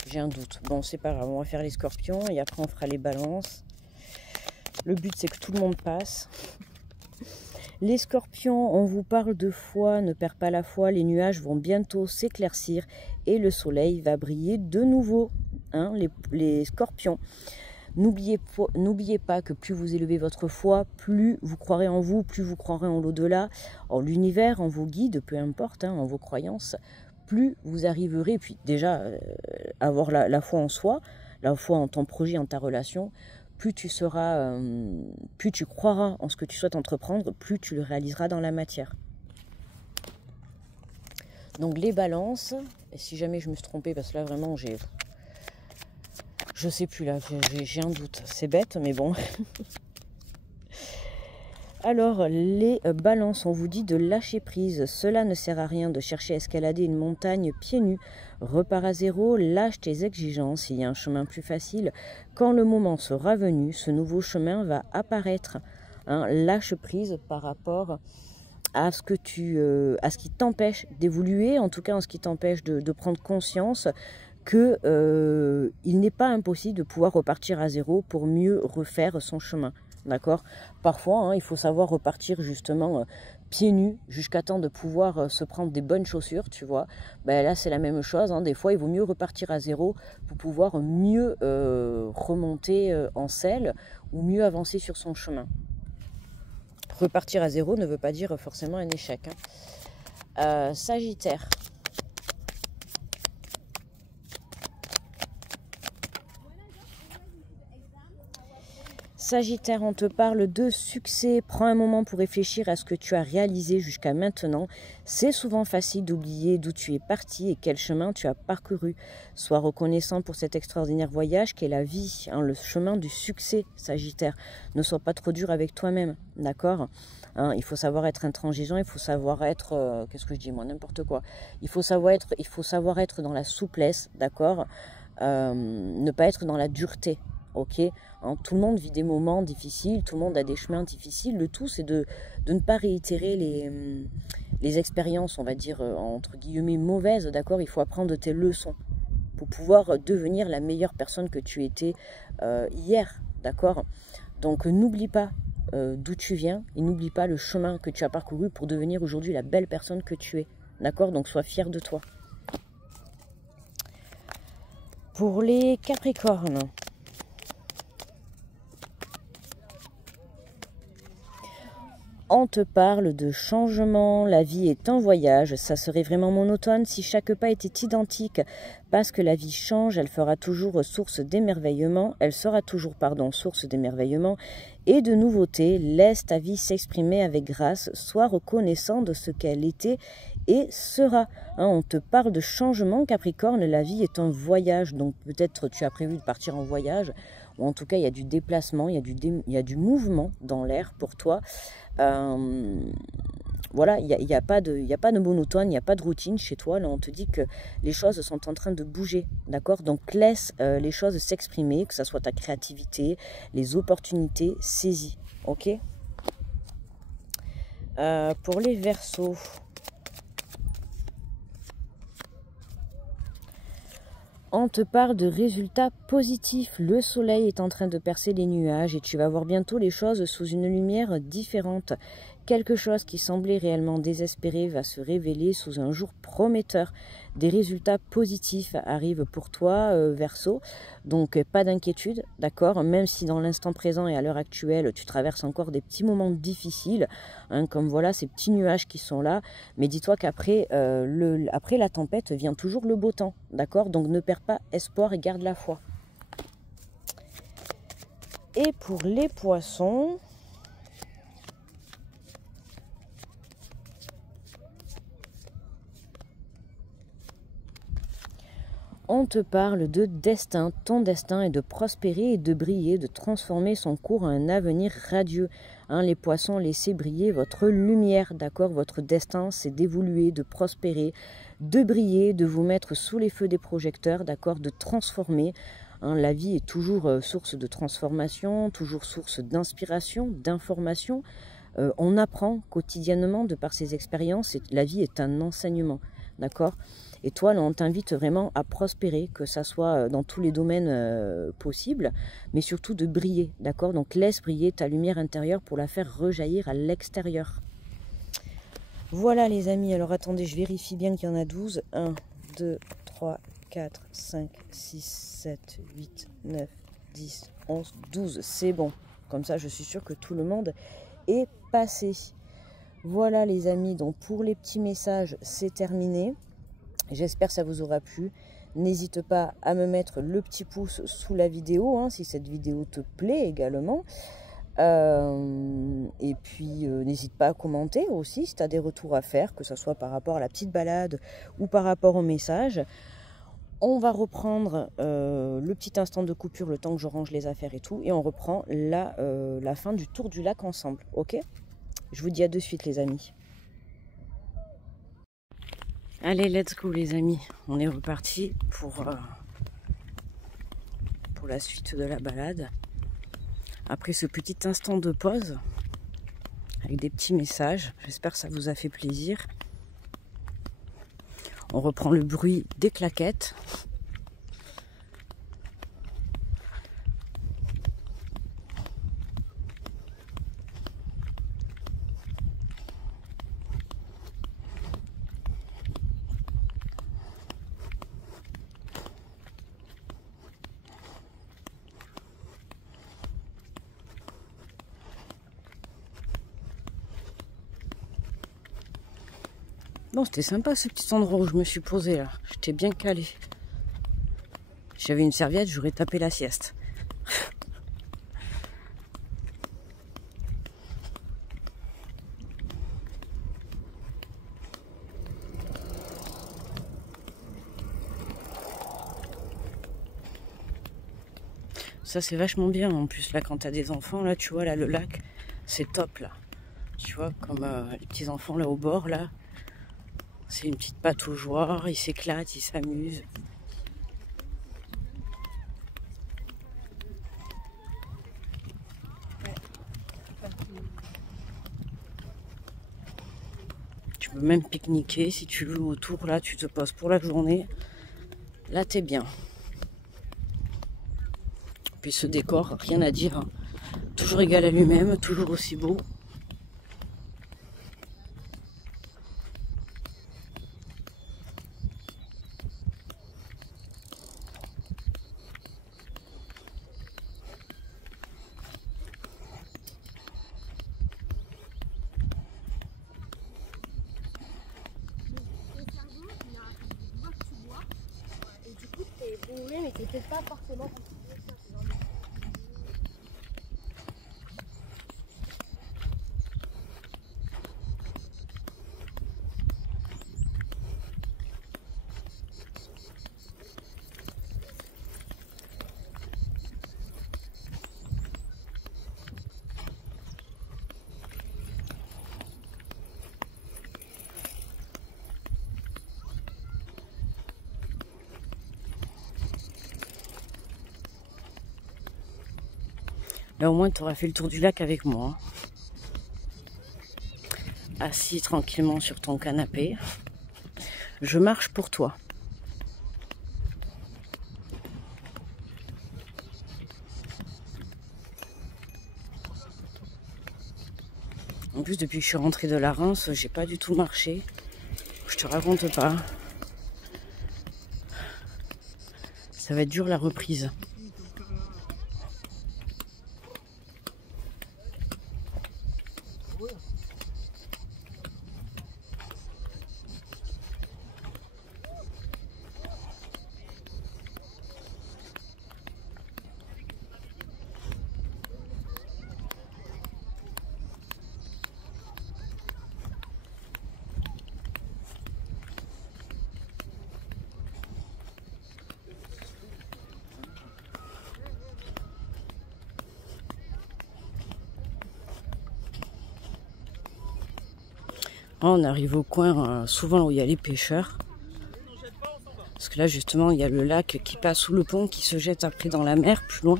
J'ai un doute. Bon, c'est pas grave, on va faire les scorpions et après on fera les balances. Le but, c'est que tout le monde passe. Les scorpions, on vous parle de foi, ne perd pas la foi, les nuages vont bientôt s'éclaircir et le soleil va briller de nouveau, hein, les scorpions. N'oubliez pas que plus vous élevez votre foi, plus vous croirez en vous, plus vous croirez en l'au-delà, en l'univers, en vos guides, peu importe, hein, en vos croyances, plus vous arriverez, puis déjà, avoir la foi en soi, la foi en ton projet, en ta relation, plus tu seras, plus tu croiras en ce que tu souhaites entreprendre, plus tu le réaliseras dans la matière. Donc les balances, et si jamais je me suis trompée, parce que là vraiment je sais plus là, j'ai un doute, c'est bête mais bon. Alors les balances, on vous dit de lâcher prise, cela ne sert à rien de chercher à escalader une montagne pieds nus, repars à zéro, lâche tes exigences, il y a un chemin plus facile, quand le moment sera venu, ce nouveau chemin va apparaître, hein, lâche prise par rapport à ce qui t'empêche d'évoluer, en tout cas en ce qui t'empêche de prendre conscience que il n'est pas impossible de pouvoir repartir à zéro pour mieux refaire son chemin. D'accord? Parfois, hein, il faut savoir repartir justement pieds nus jusqu'à temps de pouvoir se prendre des bonnes chaussures, tu vois. Ben, là, c'est la même chose. Hein. Des fois, il vaut mieux repartir à zéro pour pouvoir mieux remonter en selle ou mieux avancer sur son chemin. Repartir à zéro ne veut pas dire forcément un échec. Hein. Sagittaire. Sagittaire, on te parle de succès. Prends un moment pour réfléchir à ce que tu as réalisé jusqu'à maintenant. C'est souvent facile d'oublier d'où tu es parti et quel chemin tu as parcouru. Sois reconnaissant pour cet extraordinaire voyage qu'est la vie, hein, le chemin du succès, Sagittaire. Ne sois pas trop dur avec toi-même, d'accord? Hein, il faut savoir être intransigeant, il faut savoir être... qu'est-ce que je dis moi? N'importe quoi. Il faut savoir être dans la souplesse, d'accord? Ne pas être dans la dureté. Ok, hein, tout le monde vit des moments difficiles, tout le monde a des chemins difficiles. Le tout, c'est de ne pas réitérer les expériences, on va dire, entre guillemets, mauvaises. D'accord, il faut apprendre de tes leçons pour pouvoir devenir la meilleure personne que tu étais hier. D'accord, donc n'oublie pas d'où tu viens et n'oublie pas le chemin que tu as parcouru pour devenir aujourd'hui la belle personne que tu es. D'accord, donc sois fier de toi. Pour les Capricornes, on te parle de changement, la vie est un voyage, ça serait vraiment monotone si chaque pas était identique. Parce que la vie change, elle fera toujours source d'émerveillement, source d'émerveillement et de nouveautés. Laisse ta vie s'exprimer avec grâce, sois reconnaissant de ce qu'elle était et sera. Hein, on te parle de changement, Capricorne, la vie est un voyage, donc peut-être tu as prévu de partir en voyage, ou en tout cas il y a du déplacement, il y a du mouvement dans l'air pour toi. Voilà, il n'y a pas de monotone, il n'y a pas de routine chez toi. Là, on te dit que les choses sont en train de bouger, d'accord? Donc, laisse les choses s'exprimer, que ce soit ta créativité, les opportunités, saisis, ok? Pour les Verseaux, on te parle de résultats positifs. Le soleil est en train de percer les nuages et tu vas voir bientôt les choses sous une lumière différente. Quelque chose qui semblait réellement désespéré va se révéler sous un jour prometteur. Des résultats positifs arrivent pour toi, Verseau. Donc, pas d'inquiétude, d'accord? Même si dans l'instant présent et à l'heure actuelle, tu traverses encore des petits moments difficiles, hein, comme voilà ces petits nuages qui sont là. Mais dis-toi qu'après après la tempête vient toujours le beau temps, d'accord? Donc, ne perds pas espoir et garde la foi. Et pour les Poissons... On te parle de destin. Ton destin est de prospérer et de briller, de transformer son cours en un avenir radieux. Hein, les poissons, laissez briller votre lumière, d'accord? Votre destin, c'est d'évoluer, de prospérer, de briller, de vous mettre sous les feux des projecteurs, d'accord? De transformer. Hein, la vie est toujours source de transformation, toujours source d'inspiration, d'information. On apprend quotidiennement de par ses expériences. Et la vie est un enseignement, d'accord? Et toi, là, on t'invite vraiment à prospérer, que ça soit dans tous les domaines possibles, mais surtout de briller, d'accord? Donc laisse briller ta lumière intérieure pour la faire rejaillir à l'extérieur. Voilà les amis, alors attendez, je vérifie bien qu'il y en a 12. 1, 2, 3, 4, 5, 6, 7, 8, 9, 10, 11, 12. C'est bon. Comme ça, je suis sûre que tout le monde est passé. Voilà les amis, donc pour les petits messages, c'est terminé. J'espère que ça vous aura plu. N'hésite pas à me mettre le petit pouce sous la vidéo, hein, si cette vidéo te plaît également. Et puis, n'hésite pas à commenter aussi si tu as des retours à faire, que ce soit par rapport à la petite balade ou par rapport au message. On va reprendre le petit instant de coupure, le temps que je range les affaires et tout. Et on reprend la fin du tour du lac ensemble, ok? Je vous dis à de suite les amis. Allez, let's go les amis, on est reparti pour la suite de la balade. Après ce petit instant de pause, avec des petits messages, j'espère que ça vous a fait plaisir. On reprend le bruit des claquettes. Bon, c'était sympa ce petit endroit où je me suis posée là. J'étais bien calée. Si j'avais une serviette, j'aurais tapé la sieste. Ça c'est vachement bien en plus là quand t'as des enfants là, tu vois là le lac, c'est top là. Tu vois comme les petits enfants là au bord là. C'est une petite pataugeoire, ils s'éclatent, ils s'amusent. Tu peux même pique-niquer si tu veux autour, là tu te poses pour la journée. Là t'es bien. Puis ce décor, rien à dire. Hein. Toujours égal à lui-même, toujours aussi beau. Mais t'es peut-être pas forcément. Là au moins tu auras fait le tour du lac avec moi. Assis tranquillement sur ton canapé. Je marche pour toi. En plus depuis que je suis rentrée de la Reims, j'ai pas du tout marché. Je te raconte pas. Ça va être dur la reprise. On arrive au coin, souvent où il y a les pêcheurs. Parce que là, justement, il y a le lac qui passe sous le pont, qui se jette après dans la mer, plus loin.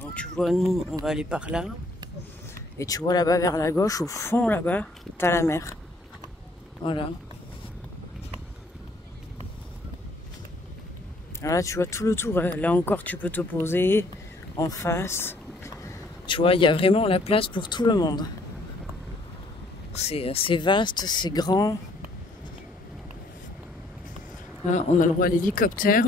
Donc tu vois, nous, on va aller par là. Et tu vois là-bas vers la gauche, au fond là-bas, t'as la mer. Voilà. Alors là, tu vois tout le tour. Hein. Là encore, tu peux te poser en face. Tu vois, il y a vraiment la place pour tout le monde. C'est vaste, c'est grand. Là, on a le droit à l'hélicoptère.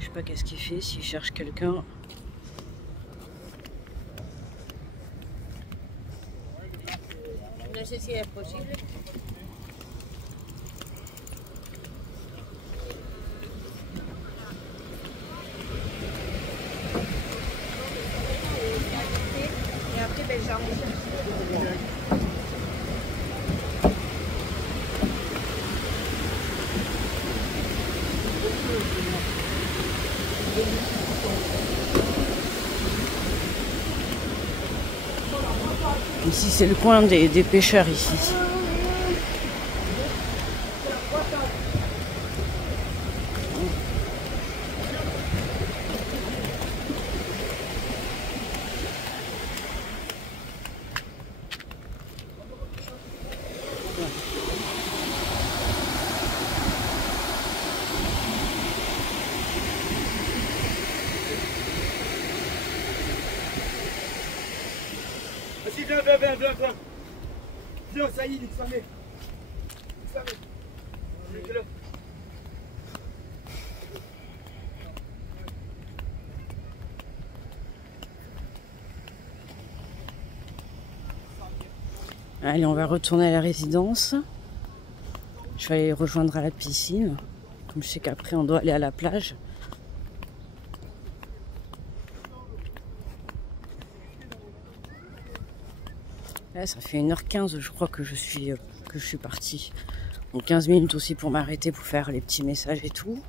Je sais pas qu'est-ce qu'il fait, s'il cherche quelqu'un. No sé si es posible. Et après, ben, Ici, c'est le coin des pêcheurs ici. Vas-y, viens. Viens, ça y est, nique sa mère. Allez, on va retourner à la résidence. Je vais aller rejoindre à la piscine. Comme je sais qu'après, on doit aller à la plage. Là, ça fait 1h15, je crois que je suis partie. Donc 15 minutes aussi pour m'arrêter pour faire les petits messages et tout.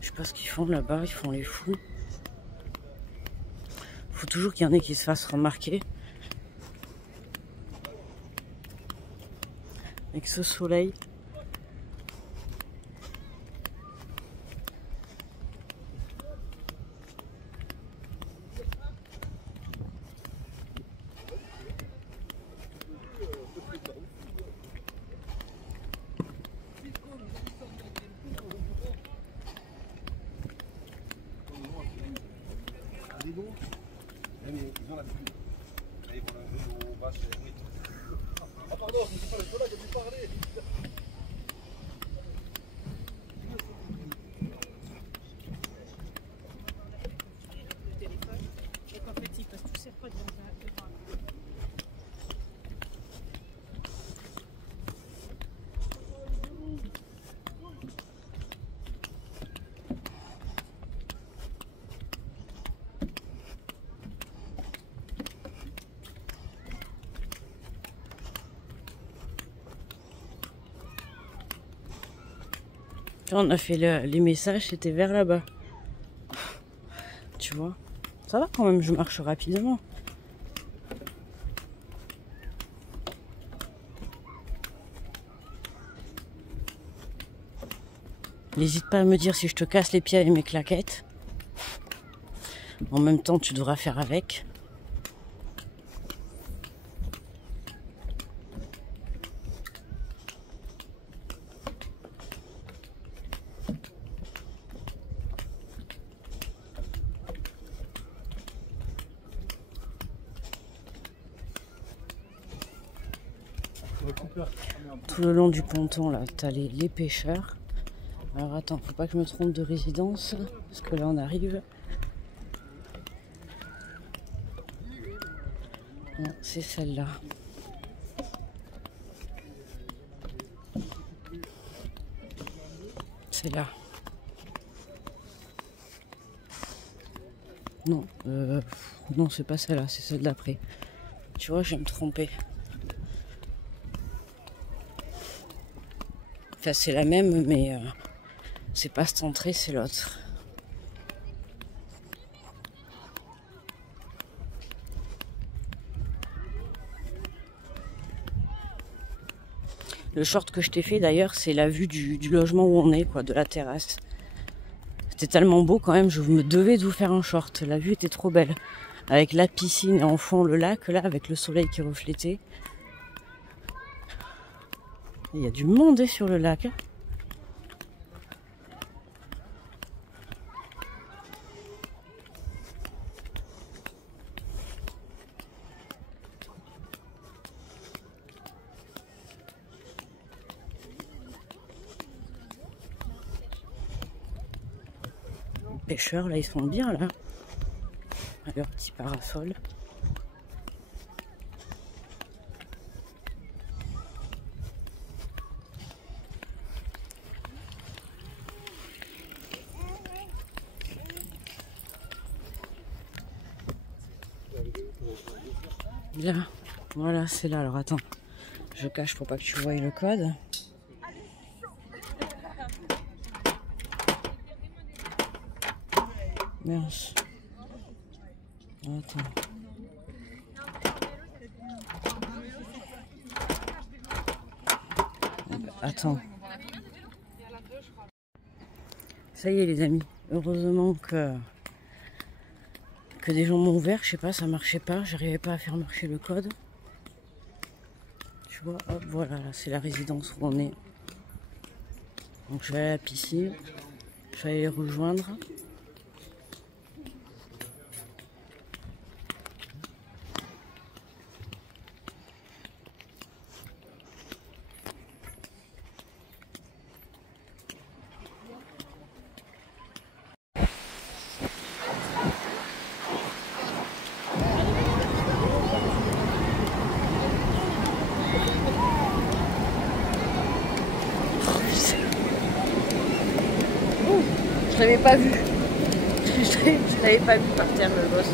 Je sais pas ce qu'ils font là-bas, ils font les fous. Faut toujours qu'il y en ait qui se fassent remarquer. Avec ce soleil. Ah pardon, je ne sais pas le soleil, j'ai pu parler. Quand on a fait les messages, c'était vers là-bas. tu vois. Ça va quand même, je marche rapidement. N'hésite pas à me dire si je te casse les pieds avec mes claquettes. En même temps, tu devras faire avec. Tout le long du ponton, là, t'as les pêcheurs. Alors attends, faut pas que je me trompe de résidence, parce que là on arrive. Non, c'est celle-là. C'est là. Non, non, c'est pas celle-là, c'est celle d'après. Tu vois, je vais me tromper. Enfin, c'est la même, mais c'est pas cette entrée, c'est l'autre. Le short que je t'ai fait d'ailleurs, c'est la vue du logement où on est, quoi, de la terrasse. C'était tellement beau quand même, je me devais de vous faire un short. La vue était trop belle. Avec la piscine et en fond le lac, là, avec le soleil qui reflétait. Il y a du monde sur le lac. Hein. Les pêcheurs, là, ils sont bien, là. Avec leur petit parasol. Là, voilà, c'est là. Alors attends, je cache pour pas que tu voies le code. Mince. Attends. Attends. Ça y est les amis, heureusement que des gens m'ont ouvert, je sais pas, ça marchait pas, j'arrivais pas à faire marcher le code. Tu vois, hop, voilà, là c'est la résidence où on est. Donc je vais aller à la piscine, je vais aller les rejoindre. Je l'avais pas vu. Je l'avais pas vu par terre le boss.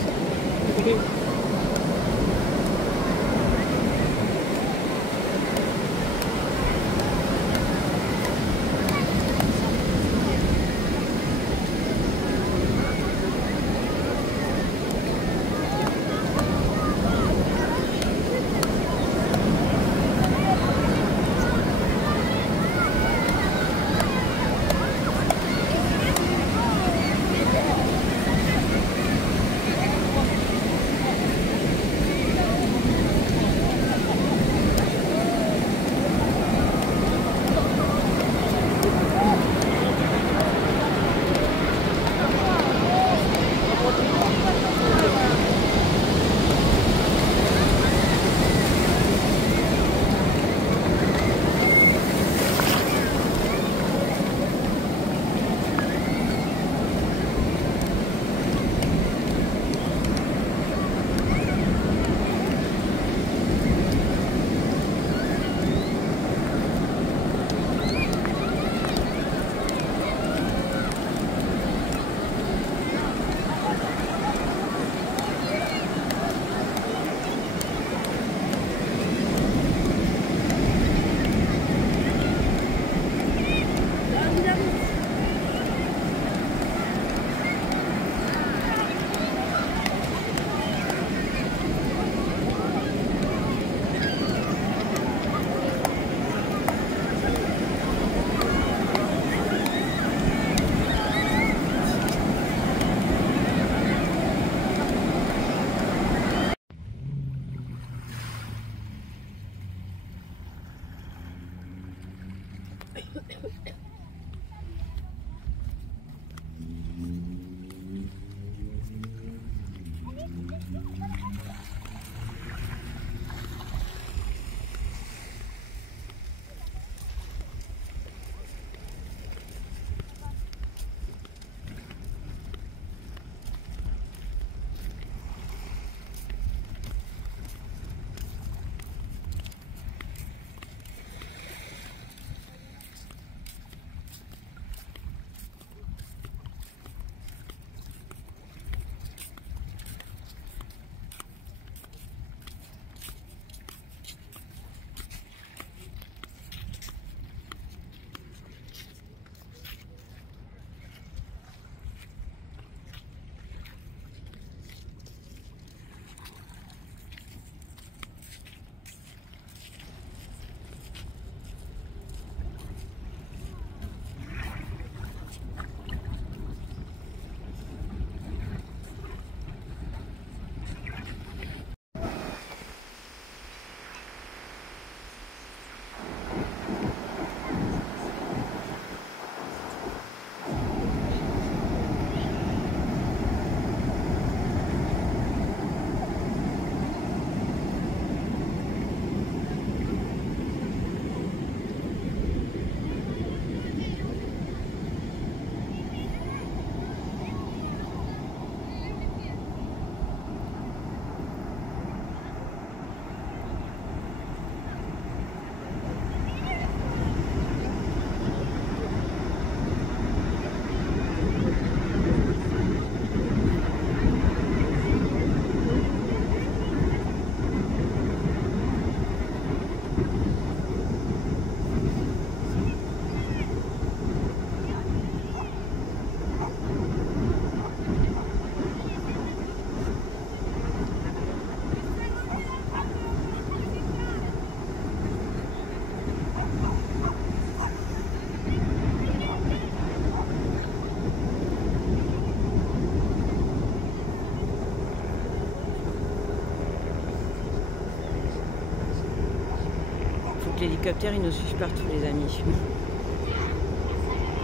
hélicoptères, ils nous suivent partout, les amis.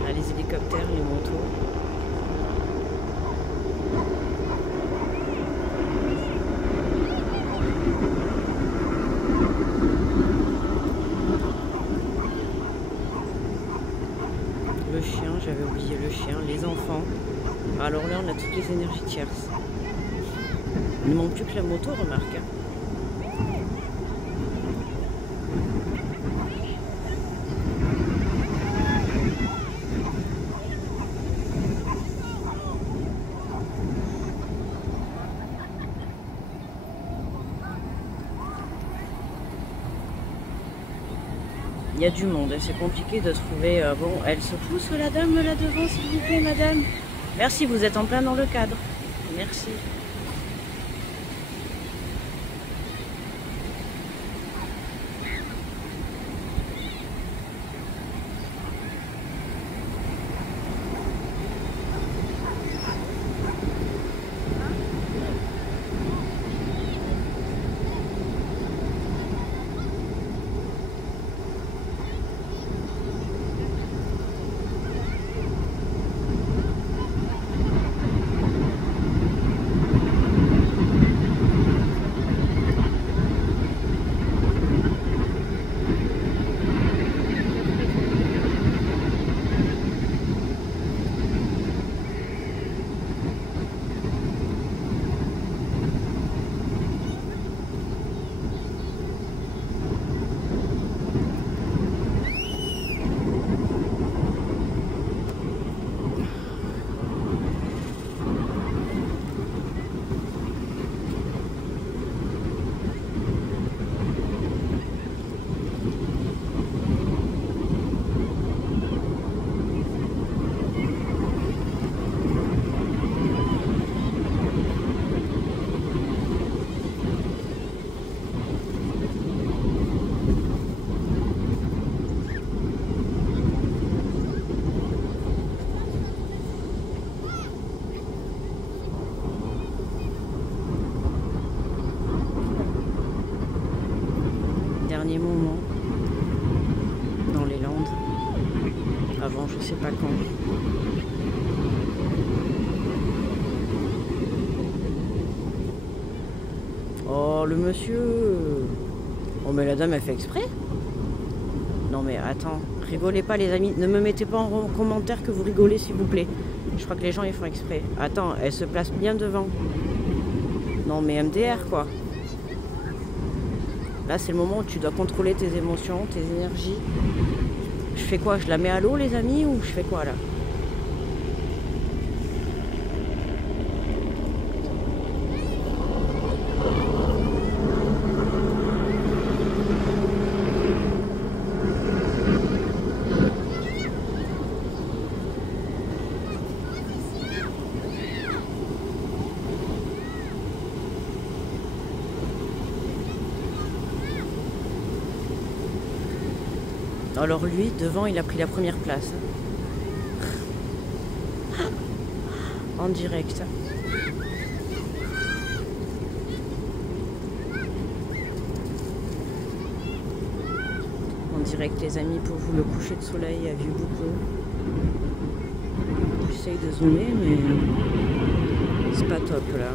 Là, les hélicoptères, les motos. Le chien, j'avais oublié le chien, les enfants. Alors là, on a toutes les énergies tierces. Il ne manque plus que la moto, remarque. Hein. Il y a du monde, c'est compliqué de trouver... bon, elle se pousse la dame là devant, s'il vous plaît, madame. Merci, vous êtes en plein dans le cadre. Merci. Dernier moment dans les Landes, avant je sais pas quand. Oh le monsieur. Oh mais la dame elle fait exprès. Non mais attends, rigolez pas les amis, ne me mettez pas en commentaire que vous rigolez s'il vous plaît. Je crois que les gens ils font exprès. Attends, elle se place bien devant. Non mais MDR quoi. Là, c'est le moment où tu dois contrôler tes émotions, tes énergies. Je fais quoi? Je la mets à l'eau, les amis, ou je fais quoi, là? Alors lui, devant, il a pris la première place. En direct. En direct, les amis, pour vous, le coucher de soleil à Vieux-Boucau. J'essaye de zoomer, mais c'est pas top, là.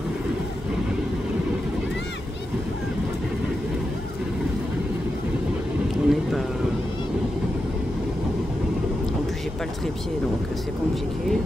On n'est pas... J'ai pas le trépied donc c'est compliqué.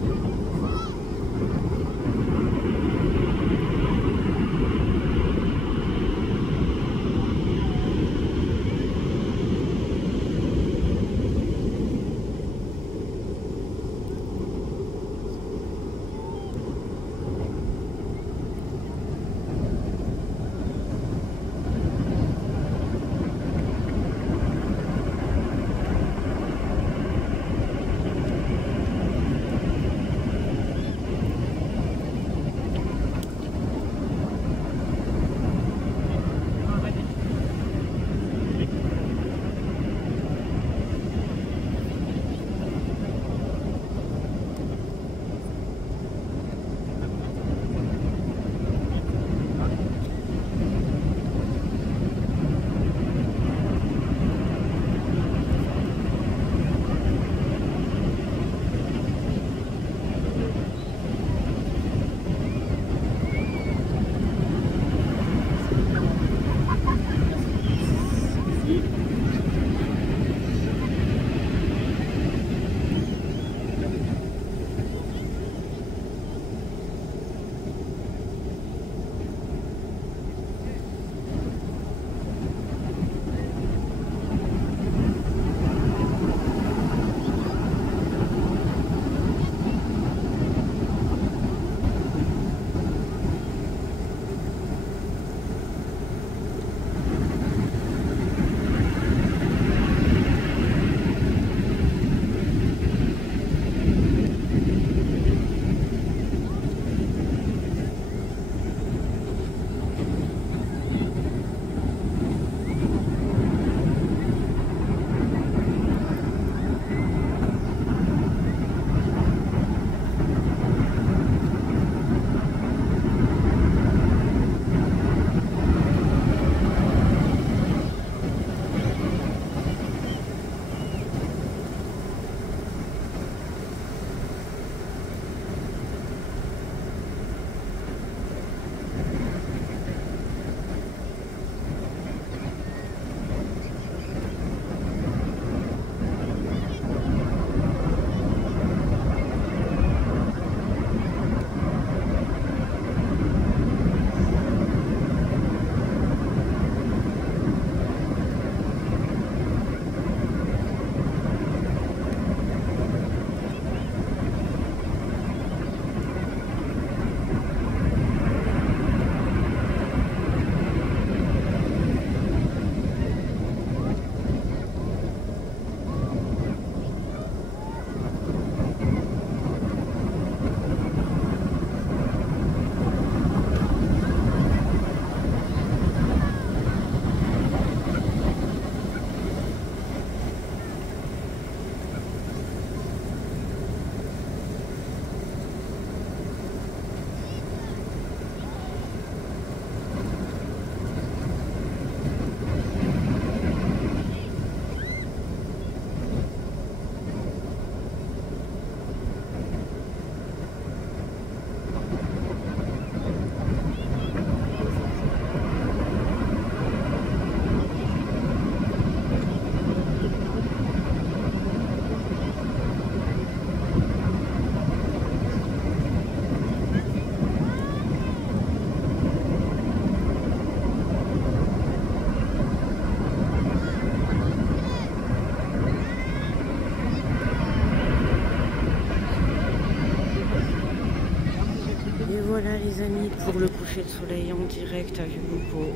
voilà les amis pour le coucher de soleil en direct à Vieux-Boucau.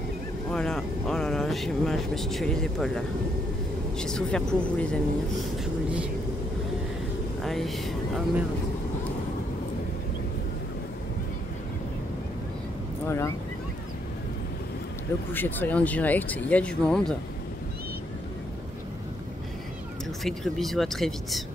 Voilà, oh là là, j'ai mal, je me suis tué les épaules là. J'ai souffert pour vous les amis, je vous le dis. Allez, oh merde. Voilà. Le coucher de soleil en direct, il y a du monde. Je vous fais de gros bisous, à très vite.